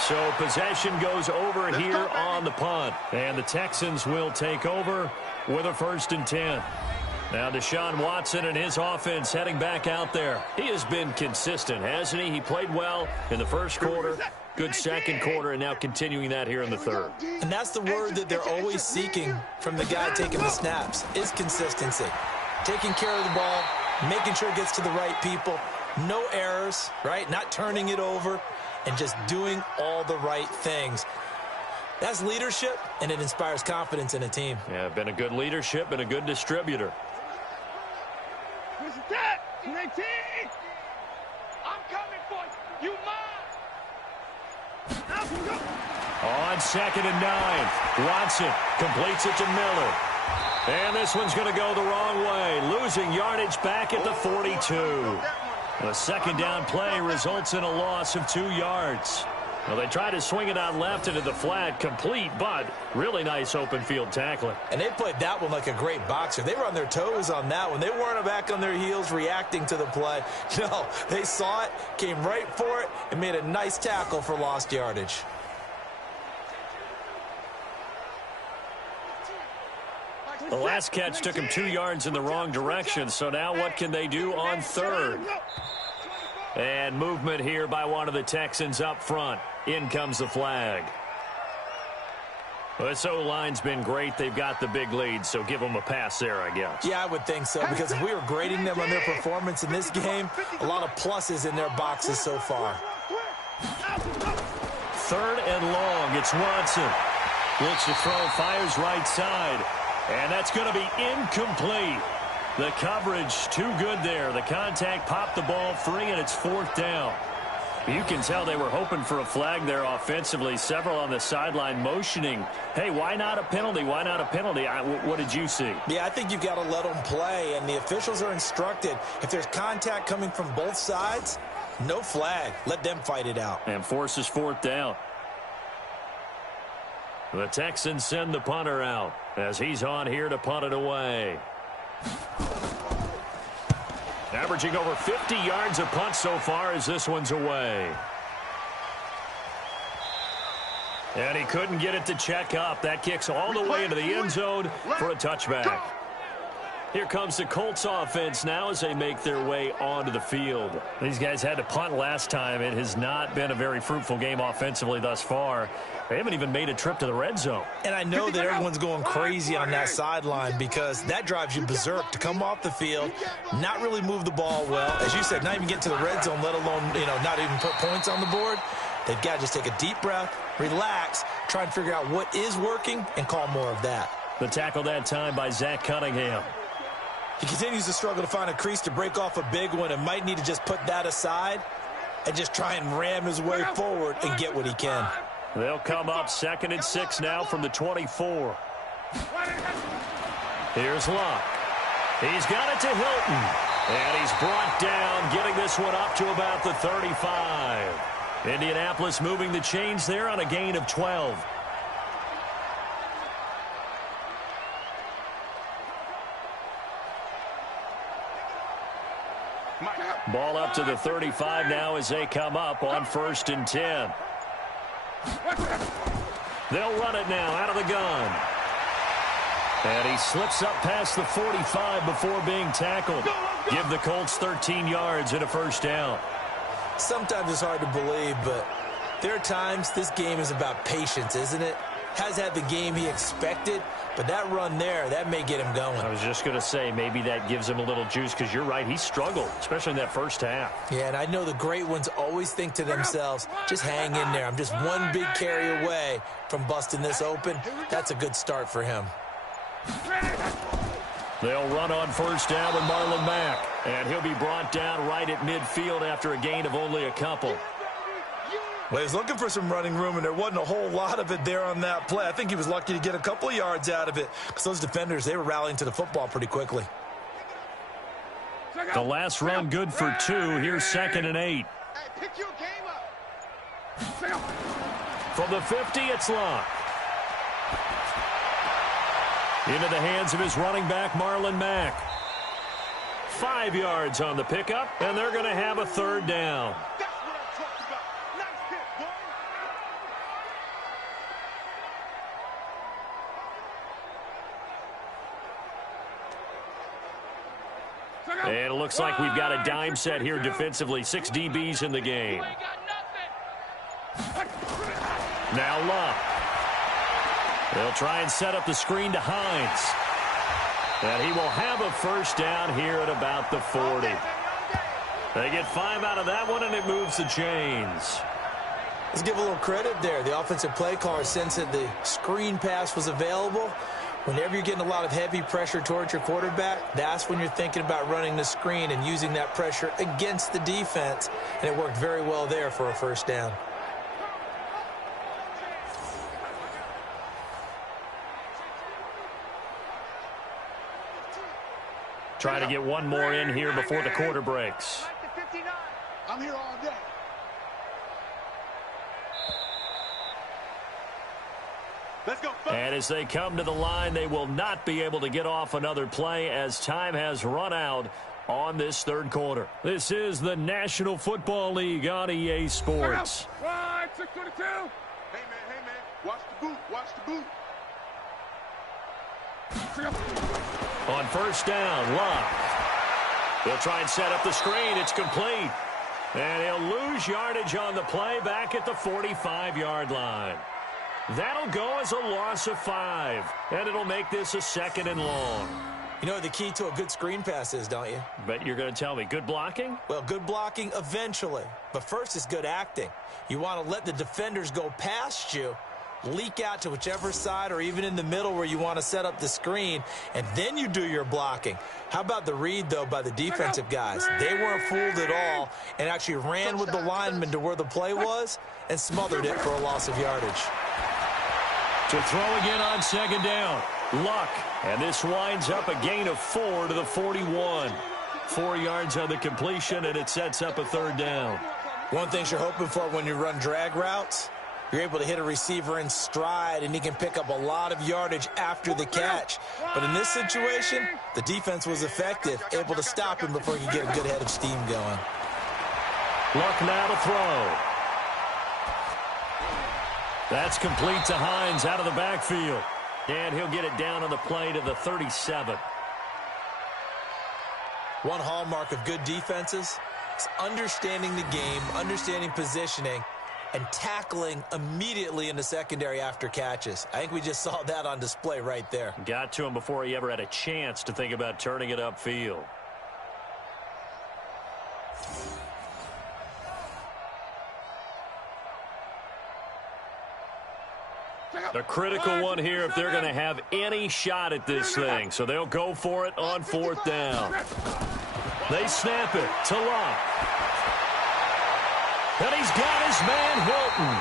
So possession goes over here on the punt, and the Texans will take over with a 1st and 10. Now Deshaun Watson and his offense heading back out there. He has been consistent, hasn't he? He played well in the first quarter. Good second quarter, and now continuing that here in the 3rd. And that's the word that they're always seeking from the guy taking the snaps, is consistency. taking care of the ball, making sure it gets to the right people, no errors, right? Not turning it over, and just doing all the right things. That's leadership, and it inspires confidence in a team. Yeah, been a good leadership, been a good distributor. Who's that? 19! I'm coming for you. You mine! On 2nd and 9, Watson completes it to Miller. And this one's going to go the wrong way, losing yardage back at the 42. The second down play results in a loss of 2 yards. Well, they tried to swing it out left into the flat, complete, but really nice open field tackling. And they played that one like a great boxer. They were on their toes on that one. They weren't back on their heels reacting to the play. No, they saw it, came right for it, and made a nice tackle for lost yardage. The last catch took him 2 yards in the wrong direction, so now what can they do on 3rd? And movement here by one of the Texans up front. In comes the flag. Well, this O-line's been great. They've got the big lead, so give them a pass there, I guess. Yeah, I would think so, because if we were grading them on their performance in this game, a lot of pluses in their boxes so far. 3rd and long. It's Watson. Looks to throw, fires right side. And that's going to be incomplete. The coverage too good there. The contact popped the ball free, and it's 4th down. You can tell they were hoping for a flag there offensively. Several on the sideline motioning, hey, why not a penalty? Why not a penalty? What did you see? Yeah, I think you've got to let them play, and the officials are instructed. If there's contact coming from both sides, no flag. Let them fight it out. And forces 4th down. The Texans send the punter out as he's on here to punt it away. Averaging over 50 yards a punt so far as this one's away. And he couldn't get it to check up. That kicks all the way into the end zone for a touchback. Here comes the Colts offense now as they make their way onto the field. These guys had to punt last time. It has not been a very fruitful game offensively thus far. They haven't even made a trip to the red zone. And I know that everyone's going crazy on that sideline because that drives you berserk to come off the field, not really move the ball well. As you said, not even get to the red zone, let alone, not even put points on the board. They've got to just take a deep breath, relax, try and figure out what is working, and call more of that. The tackle that time by Zach Cunningham. He continues to struggle to find a crease to break off a big one and might need to just put that aside and just try and ram his way forward and get what he can. They'll come up 2nd and 6 now from the 24. Here's Luck. He's got it to Hilton. And he's brought down, getting this one up to about the 35. Indianapolis moving the chains there on a gain of 12. Ball up to the 35 now as they come up on 1st and 10. They'll run it now out of the gun. And he slips up past the 45 before being tackled. Give the Colts 13 yards and a 1st down. Sometimes it's hard to believe, but there are times this game is about patience, isn't it? Has had the game he expected, but that run there, that may get him going. I was just going to say, maybe that gives him a little juice, because you're right, he struggled, especially in that first half. Yeah, and I know the great ones always think to themselves, just hang in there. I'm just one big carry away from busting this open. That's a good start for him. They'll run on 1st down with Marlon Mack, and he'll be brought down right at midfield after a gain of only a couple. Well, he was looking for some running room, and there wasn't a whole lot of it there on that play. I think he was lucky to get a couple of yards out of it because those defenders, they were rallying to the football pretty quickly. The last run good for 2. Here's 2nd and 8. Pick your game up. From the 50, it's Luck. Into the hands of his running back, Marlon Mack. 5 yards on the pickup, and they're going to have a 3rd down. And it looks like we've got a dime set here defensively. 6 DBs in the game. Now Luck. They'll try and set up the screen to Hines. And he will have a first down here at about the 40. They get 5 out of that one, and it moves the chains. Let's give a little credit there. The offensive play caller sensed that the screen pass was available. Whenever you're getting a lot of heavy pressure towards your quarterback, that's when you're thinking about running the screen and using that pressure against the defense. And it worked very well there for a first down. Try to get one more in here before the quarter breaks. I'm here all day. Let's go. And as they come to the line, they will not be able to get off another play as time has run out on this third quarter. This is the National Football League on EA Sports. Right, 622. Hey, man. Watch the boot. Watch the boot. On first down, Luck. He'll try and set up the screen. It's complete. And he'll lose yardage on the play back at the 45-yard line. That'll go as a loss of 5. And it'll make this a 2nd and long. You know what the key to a good screen pass is, don't you? But you're going to tell me, good blocking? Well, good blocking eventually. But first is good acting. You want to let the defenders go past you, leak out to whichever side or even in the middle where you want to set up the screen, and then you do your blocking. How about the read, though, by the defensive guys? They weren't fooled at all and actually ran with the lineman to where the play was and smothered it for a loss of yardage. To throw again on second down. Luck. And this winds up a gain of 4 to the 41. 4 yards on the completion, and it sets up a third down. One thing you're hoping for when you run drag routes, you're able to hit a receiver in stride, and he can pick up a lot of yardage after the catch. But in this situation, the defense was effective, able to stop him before he could get a good head of steam going. Luck now to throw. That's complete to Hines out of the backfield. And he'll get it down on the play to the 37. One hallmark of good defenses is understanding the game, understanding positioning, and tackling immediately in the secondary after catches. I think we just saw that on display right there. Got to him before he ever had a chance to think about turning it upfield. The critical one here if they're going to have any shot at this thing. So they'll go for it on 4th down. They snap it to Luck. And he's got his man Hilton.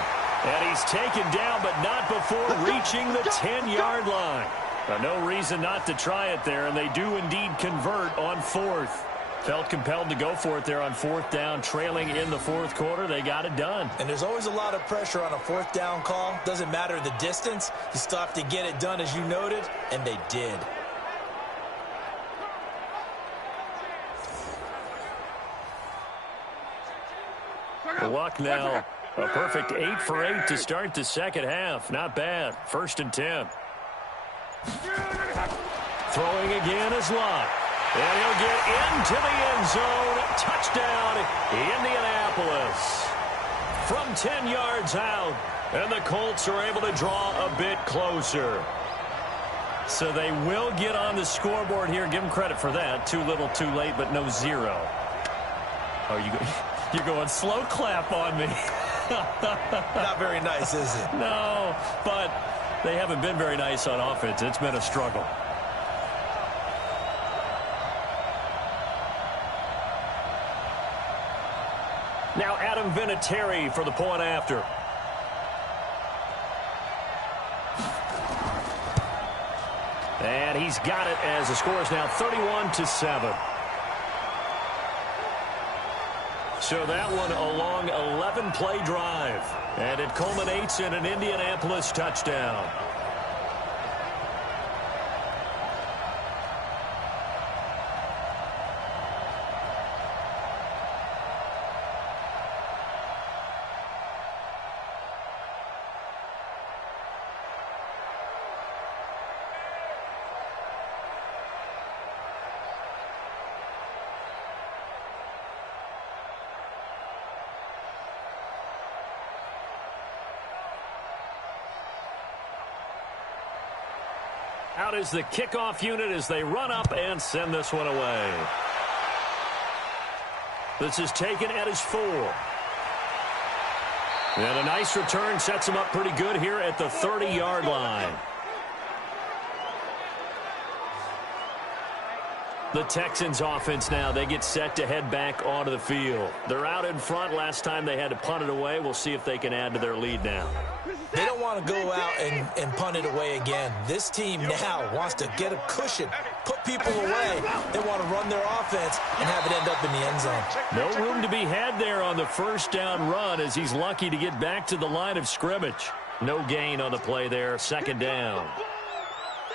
And he's taken down, but not before reaching the 10-yard line. No reason not to try it there, and they do indeed convert on 4th. Felt compelled to go for it there on 4th down, trailing in the 4th quarter. They got it done. And there's always a lot of pressure on a 4th down call. Doesn't matter the distance. You still have to get it done, as you noted, and they did. Luck now, a perfect 8 for 8 to start the second half. Not bad. 1st and 10. Throwing again is Luck. And he'll get into the end zone. Touchdown, Indianapolis. From 10 yards out. And the Colts are able to draw a bit closer. So they will get on the scoreboard here. Give them credit for that. Too little, too late, but no 0. Oh, you're going slow clap on me. Not very nice, is it? No, but they haven't been very nice on offense. It's been a struggle. Now Adam Vinatieri for the point after. And he's got it as the score is now 31-7. So that one a long 11-play drive. And it culminates in an Indianapolis touchdown. Out is the kickoff unit as they run up and send this one away. This is taken at his 4. And a nice return sets him up pretty good here at the 30-yard line. The Texans offense now, they get set to head back onto the field. They're out in front. Last time they had to punt it away. We'll see if they can add to their lead now. They don't want to go out and punt it away again. This team now wants to get a cushion, put people away. They want to run their offense and have it end up in the end zone. No room to be had there on the first down run as he's lucky to get back to the line of scrimmage. No gain on the play there, second down.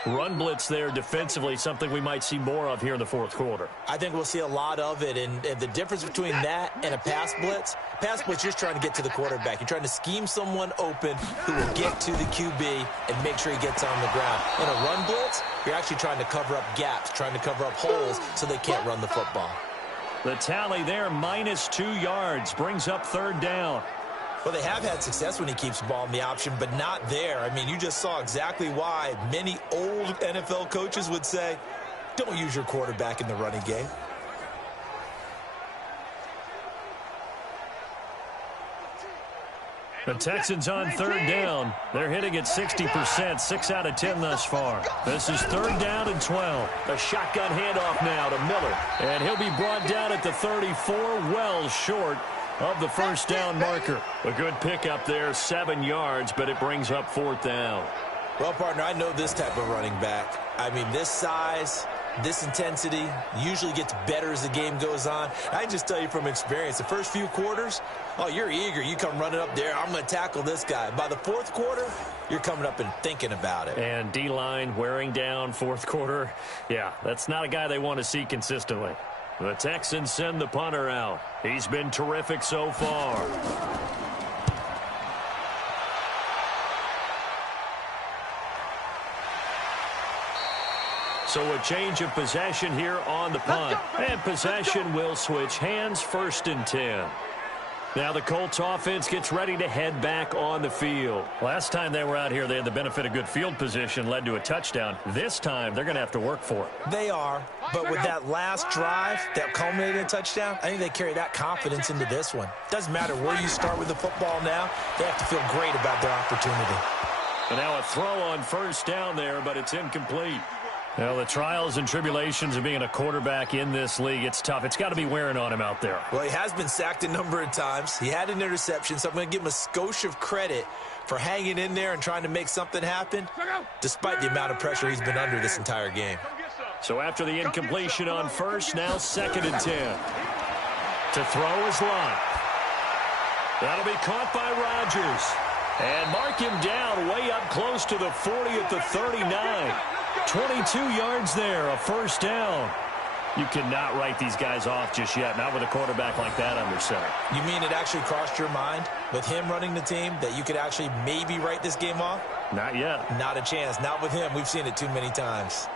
Run blitz there defensively, something we might see more of here in the fourth quarter. I think we'll see a lot of it, and the difference between that and a pass blitz, you're just trying to get to the quarterback. You're trying to scheme someone open who will get to the QB and make sure he gets on the ground. In a run blitz, you're actually trying to cover up gaps, trying to cover up holes so they can't run the football. The tally there, -2 yards, brings up third down. Well, they have had success when he keeps the ball in the option, but not there. I mean, you just saw exactly why many old NFL coaches would say, don't use your quarterback in the running game. The Texans on third down. They're hitting at 60%, 6 out of 10 thus far. This is third down and 12. A shotgun handoff now to Miller. And he'll be brought down at the 34, well short of the first down marker. A good pickup there, 7 yards, but it brings up fourth down. Well, partner, I know this type of running back. I mean, this size, this intensity usually gets better as the game goes on. I can just tell you from experience, the first few quarters, oh, you're eager. You come running up there, I'm going to tackle this guy. By the fourth quarter, you're coming up and thinking about it. And D-line wearing down fourth quarter. Yeah, that's not a guy they want to see consistently. The Texans send the punter out. He's been terrific so far. So a change of possession here on the punt. And possession will switch hands, 1st and 10. Now the Colts offense gets ready to head back on the field. Last time they were out here, they had the benefit of good field position, led to a touchdown. This time, they're going to have to work for it. They are, but with that last drive that culminated in a touchdown, I think they carry that confidence into this one. Doesn't matter where you start with the football now, they have to feel great about their opportunity. And now a throw on first down there, but it's incomplete. Well, the trials and tribulations of being a quarterback in this league, it's tough. It's got to be wearing on him out there. Well, he has been sacked a number of times. He had an interception, so I'm going to give him a skosh of credit for hanging in there and trying to make something happen, despite the amount of pressure he's been under this entire game. So after the incompletion on first, now 2nd and 10. To throw is Lott. That'll be caught by Rodgers. And mark him down way up close to the 40 at the 39. 22 yards there, a first down. You cannot write these guys off just yet, not with a quarterback like that under center. You mean it actually crossed your mind with him running the team that you could actually maybe write this game off? Not yet. Not a chance. Not with him. We've seen it too many times.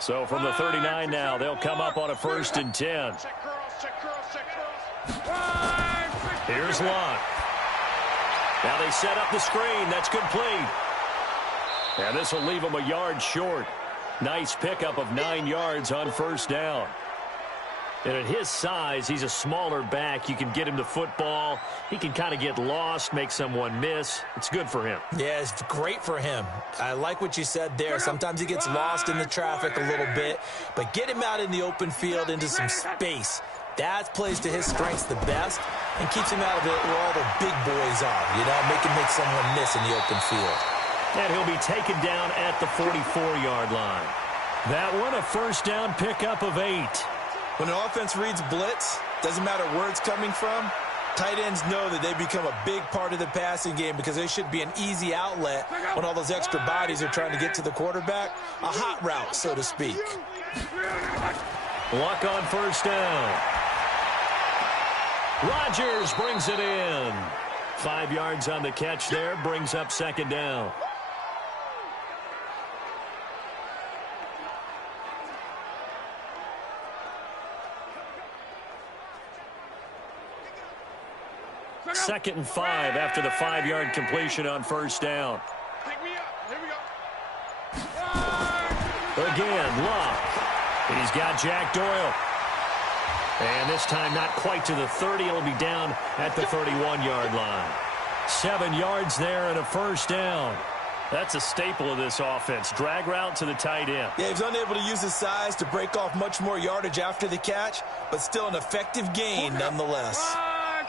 So from the 39 now, they'll come up on a 1st and 10. Here's Lott. Now they set up the screen. That's complete. And this will leave them a yard short. Nice pickup of 9 yards on first down. And at his size, he's a smaller back. You can get him the football. He can kind of get lost, make someone miss. It's good for him. Yeah, it's great for him. I like what you said there. Sometimes he gets lost in the traffic a little bit. But get him out in the open field into some space. That plays to his strengths the best and keeps him out of it where all the big boys are. You know, make someone miss in the open field. And he'll be taken down at the 44-yard line. That one, a first down pickup of 8. When an offense reads blitz, doesn't matter where it's coming from, tight ends know that they become a big part of the passing game because they should be an easy outlet when all those extra bodies are trying to get to the quarterback. A hot route, so to speak. Luck on first down. Rodgers brings it in. 5 yards on the catch there, brings up second down. 2nd and 5 after the 5-yard completion on first down. Pick me up. Here we go. Again, Luck. He's got Jack Doyle. And this time not quite to the 30. It'll be down at the 31-yard line. 7 yards there and a first down. That's a staple of this offense. Drag route to the tight end. Yeah, he's unable to use his size to break off much more yardage after the catch, but still an effective gain nonetheless.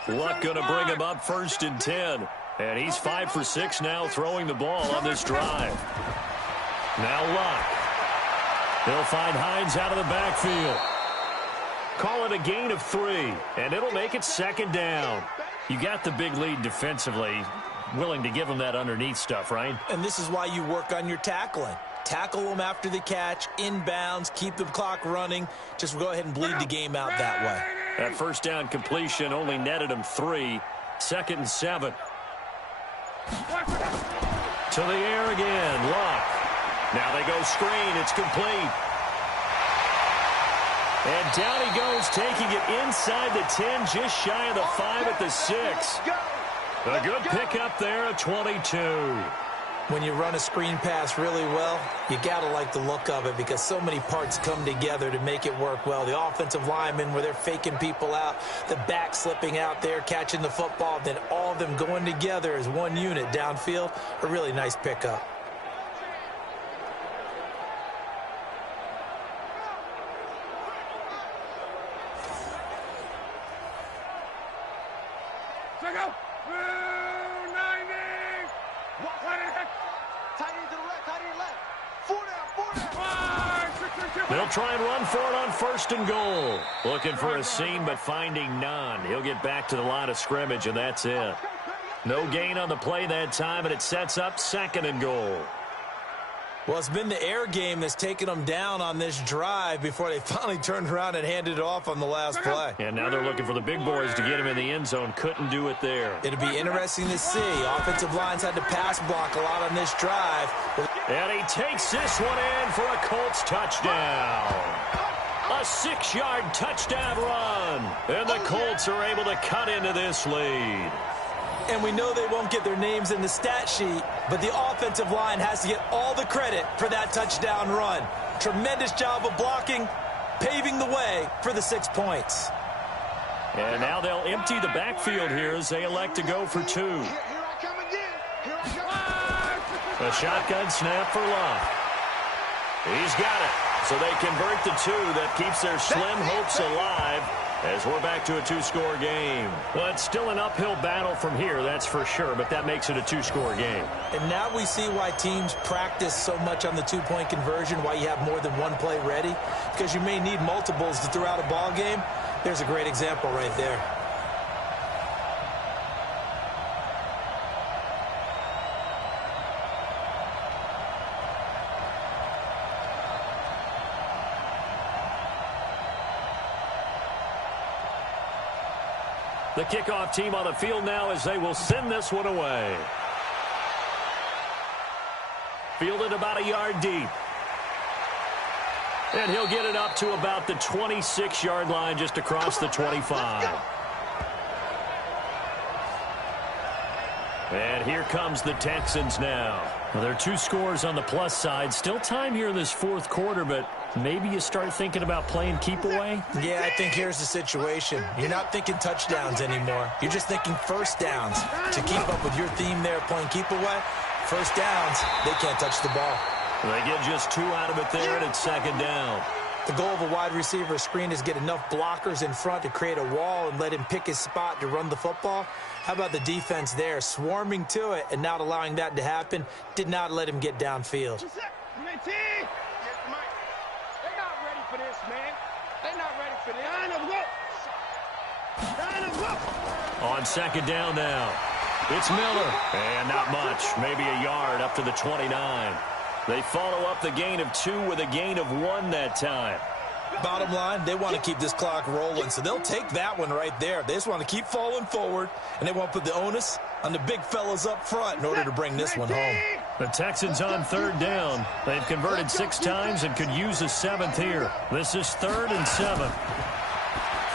Luck going to bring him up 1st and 10. And he's 5 for 6 now throwing the ball on this drive. Now Luck. They'll find Hines out of the backfield. Call it a gain of 3, and it'll make it 2nd down. You got the big lead defensively. Willing to give them that underneath stuff, right? And this is why you work on your tackling. Tackle them after the catch, inbounds, keep the clock running. Just go ahead and bleed the game out that way. That first down completion only netted him 3. 2nd and 7. To the air again, Luck. Now they go screen. It's complete. And down he goes, taking it inside the 10, just shy of the 5 at the 6. A good pickup there at 22. When you run a screen pass really well, you got to like the look of it because so many parts come together to make it work well. The offensive linemen, where they're faking people out, the back slipping out there, catching the football, then all of them going together as one unit downfield. A really nice pickup. Check out. 90. Tight end to the left, tight end left. 4 down. They'll try and run for it on 1st and goal. Looking for a seam, but finding none. He'll get back to the line of scrimmage, and that's it. No gain on the play that time, and it sets up 2nd and goal. Well, it's been the air game that's taken them down on this drive before they finally turned around and handed it off on the last play. And now they're looking for the big boys to get him in the end zone. Couldn't do it there. It'll be interesting to see. Offensive lines had to pass block a lot on this drive. And he takes this one in for a Colts touchdown. A 6-yard touchdown run. And the Colts are able to cut into this lead. And we know they won't get their names in the stat sheet, but the offensive line has to get all the credit for that touchdown run. Tremendous job of blocking, paving the way for the 6 points. And now they'll empty the backfield here as they elect to go for 2. Here I come again. Here I come. A shotgun snap for Luck. He's got it. So they convert the 2. That keeps their slim hopes alive as we're back to a 2-score game. Well, it's still an uphill battle from here, that's for sure, but that makes it a 2-score game. And now we see why teams practice so much on the 2-point conversion, why you have more than one play ready, because you may need multiples to throw out a ball game. There's a great example right there. The kickoff team on the field now as they will send this one away. Fielded about a yard deep. And he'll get it up to about the 26-yard line just across the 25. And here comes the Texans now. Well, there are 2 scores on the plus side. Still time here in this 4th quarter, but maybe you start thinking about playing keep away? Yeah, I think here's the situation. You're not thinking touchdowns anymore. You're just thinking first downs. To keep up with your theme there, playing keep away, first downs, they can't touch the ball. They get just 2 out of it there, and it's 2nd down. The goal of a wide receiver screen is get enough blockers in front to create a wall and let him pick his spot to run the football. How about the defense there, swarming to it and not allowing that to happen? Did not let him get downfield. They're not ready for this, man. They're not ready for this. On 2nd down now. It's Miller. And not much. Maybe a yard up to the 29. They follow up the gain of 2 with a gain of 1 that time. Bottom line, they want to keep this clock rolling, so they'll take that one right there. They just want to keep falling forward, and they want to put the onus on the big fellas up front in order to bring this one home. The Texans on 3rd down. They've converted 6 times and could use a 7th here. This is 3rd and 7.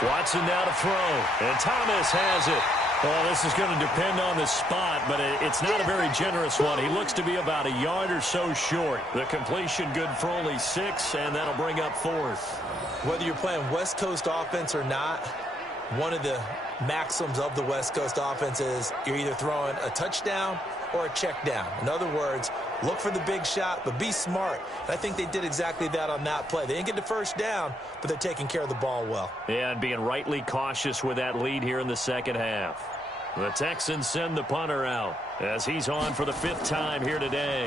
Watson now to throw, and Thomas has it. Well, this is going to depend on the spot, but it's not a very generous one. He looks to be about a yard or so short. The completion good for only 6, and that'll bring up 4th. Whether you're playing West Coast offense or not, one of the maxims of the West Coast offense is you're either throwing a touchdown or a check down. In other words, look for the big shot, but be smart. And I think they did exactly that on that play. They didn't get the first down, but they're taking care of the ball well. Yeah, and being rightly cautious with that lead here in the second half. The Texans send the punter out as he's on for the 5th time here today.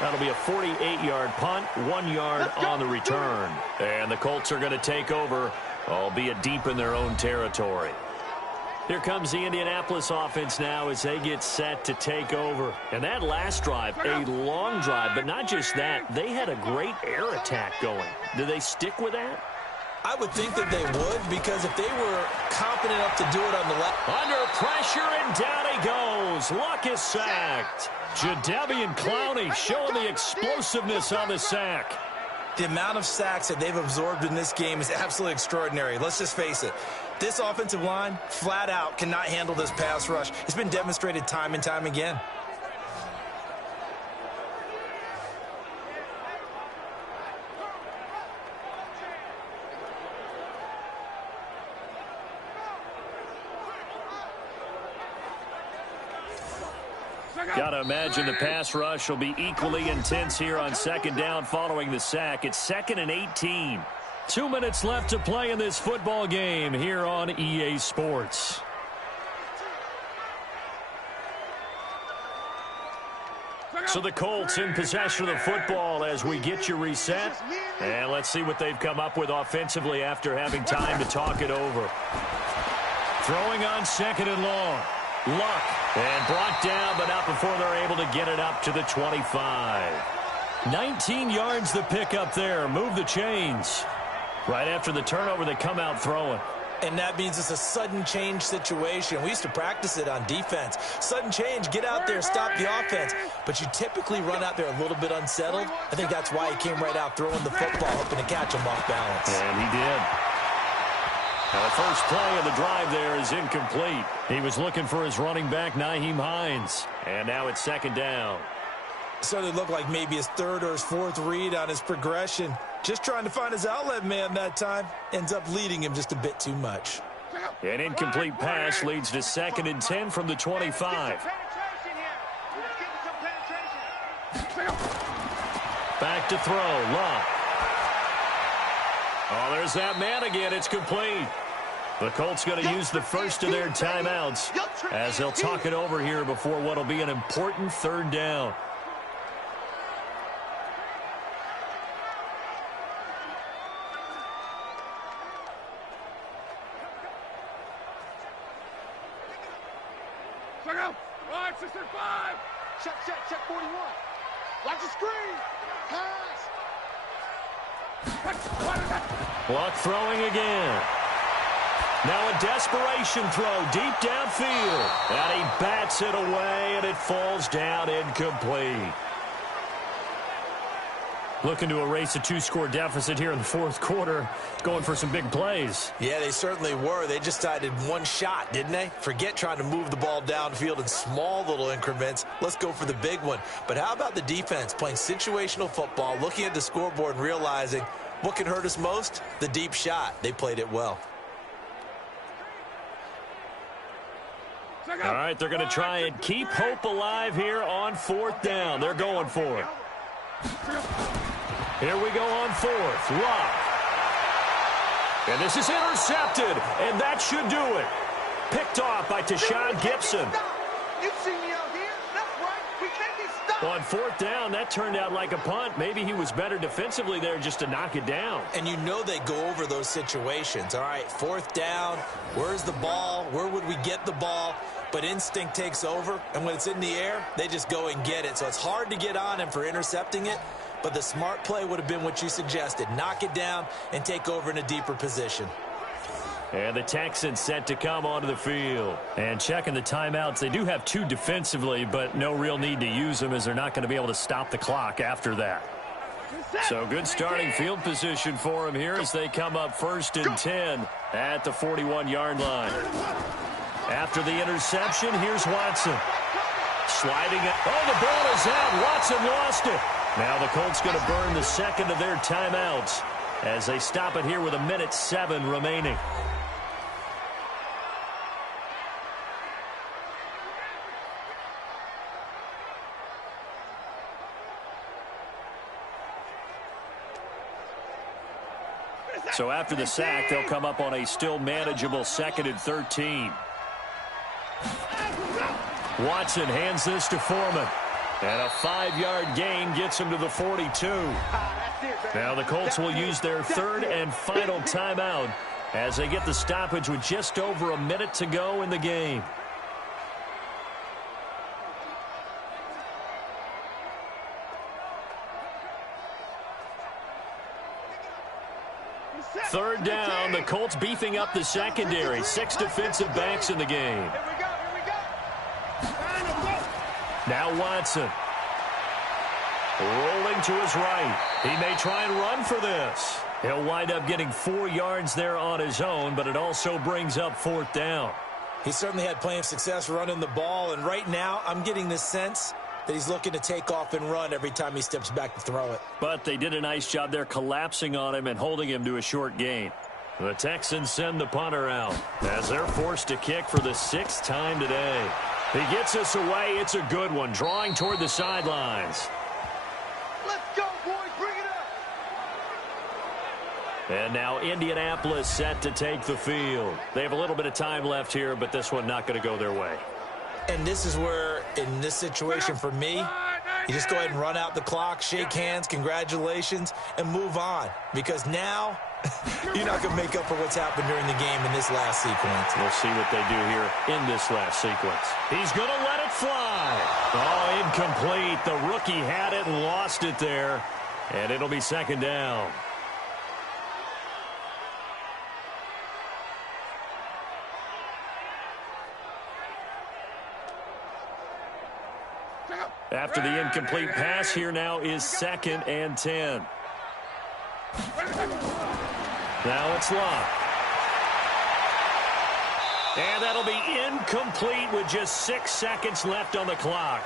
That'll be a 48-yard punt, 1 yard on the return. And the Colts are going to take over, albeit deep in their own territory. Here comes the Indianapolis offense now as they get set to take over. And that last drive, a long drive, but not just that. They had a great air attack going. Do they stick with that? I would think that they would, because if they were confident enough to do it on the left. Under pressure, and down he goes. Luck is sacked. Jadeveon Clowney showing the explosiveness on the sack. The amount of sacks that they've absorbed in this game is absolutely extraordinary. Let's just face it. This offensive line, flat out, cannot handle this pass rush. It's been demonstrated time and time again. Got to imagine the pass rush will be equally intense here on 2nd down following the sack. It's 2nd and 18. 2 minutes left to play in this football game here on EA Sports. So the Colts in possession of the football as we get you reset. And let's see what they've come up with offensively after having time to talk it over. Throwing on 2nd and long. Luck, and brought down, but not before they're able to get it up to the 25. 19 yards the pick up there. Move the chains. Right after the turnover, they come out throwing. And that means it's a sudden change situation. We used to practice it on defense. Sudden change, get out there, stop the offense. But you typically run out there a little bit unsettled. I think that's why he came right out throwing the football, hoping to catch him off balance. And he did. Now the first play of the drive there is incomplete. He was looking for his running back, Nyheim Hines. And now it's 2nd down. So it looked like maybe his 3rd or his 4th read on his progression. Just trying to find his outlet man that time. Ends up leading him just a bit too much. An incomplete pass leads to 2nd and 10 from the 25. Back to throw. Luck. Oh, there's that man again. It's complete. The Colts going to use the first of their timeouts as they'll talk it over here before what will be an important 3rd down. Check 41. Watch the screen. Pass. Luck throwing again. Now a desperation throw deep downfield. And he bats it away, and it falls down incomplete. Looking to erase a 2-score deficit here in the 4th quarter. Going for some big plays. Yeah, they certainly were. They just decided one shot, didn't they? Forget trying to move the ball downfield in small little increments. Let's go for the big one. But how about the defense playing situational football, looking at the scoreboard and realizing what can hurt us most? The deep shot. They played it well. All right, they're going to try and keep hope alive here on 4th down. They're going for it. Here we go on 4th. Luck. And this is intercepted, and that should do it. Picked off by Tashawn Gibson. You see me out here? That's right. We can't be stopped. On 4th down, that turned out like a punt. Maybe he was better defensively there just to knock it down. And you know they go over those situations. All right, 4th down. Where's the ball? Where would we get the ball? But instinct takes over, and when it's in the air, they just go and get it. So it's hard to get on him for intercepting it. But the smart play would have been what you suggested. Knock it down and take over in a deeper position. And the Texans set to come onto the field. And checking the timeouts, they do have 2 defensively, but no real need to use them as they're not going to be able to stop the clock after that. So good starting field position for him here as they come up 1st and 10 at the 41-yard line. After the interception, here's Watson. Sliding it. Oh, the ball is out. Watson lost it. Now the Colts going to burn the second of their timeouts as they stop it here with 1:07 remaining. So after the sack, they'll come up on a still manageable 2nd and 13. Watson hands this to Foreman. And a 5-yard gain gets him to the 42. Now the Colts will use their 3rd and final timeout as they get the stoppage with just over a minute to go in the game. Third down, the Colts beefing up the secondary. 6 defensive backs in the game. Now Watson. Rolling to his right. He may try and run for this. He'll wind up getting 4 yards there on his own, but it also brings up 4th down. He certainly had plenty of success running the ball, and right now I'm getting the sense that he's looking to take off and run every time he steps back to throw it. But they did a nice job there collapsing on him and holding him to a short gain. The Texans send the punter out as they're forced to kick for the 6th time today. He gets us away. It's a good one, drawing toward the sidelines. Let's go, boys. Bring it up. And now Indianapolis set to take the field. They have a little bit of time left here, but this one not going to go their way. And this is where, in this situation for me, you just go ahead and run out the clock, shake hands, congratulations, and move on. Because now, you're not going to make up for what's happened during the game in this last sequence. We'll see what they do here in this last sequence. He's going to let it fly. Oh, incomplete. The rookie had it and lost it there. And it'll be 2nd down. After the incomplete pass, here now is 2nd and 10. Now it's Locke. And that'll be incomplete with just 6 seconds left on the clock.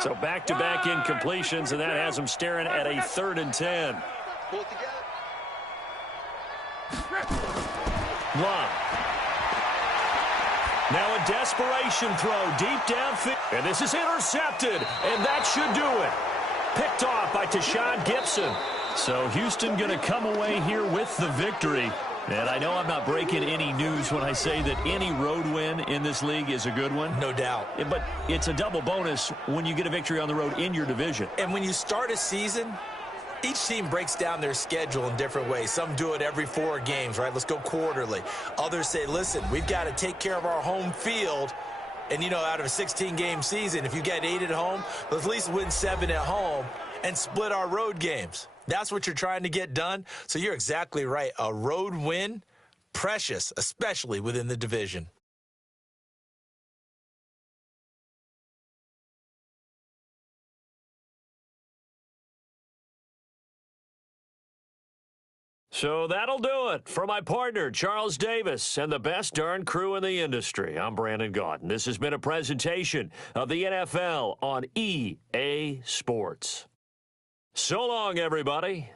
So back-to-back incompletions, and that has them staring at a 3rd and 10. Pull it together. Love. Now a desperation throw deep downfield. And this is intercepted, and that should do it. Picked off by Tashawn Gibson. So Houston going to come away here with the victory. And I know I'm not breaking any news when I say that any road win in this league is a good one. No doubt. But it's a double bonus when you get a victory on the road in your division. And when you start a season, each team breaks down their schedule in different ways. Some do it every 4 games, right? Let's go quarterly. Others say, listen, we've got to take care of our home field. And, you know, out of a 16-game season, if you get 8 at home, let's at least win 7 at home and split our road games. That's what you're trying to get done. So you're exactly right. A road win, precious, especially within the division. So that'll do it. For my partner, Charles Davis, and the best darn crew in the industry, I'm Brandon Gaudin. This has been a presentation of the NFL on EA Sports. So long, everybody.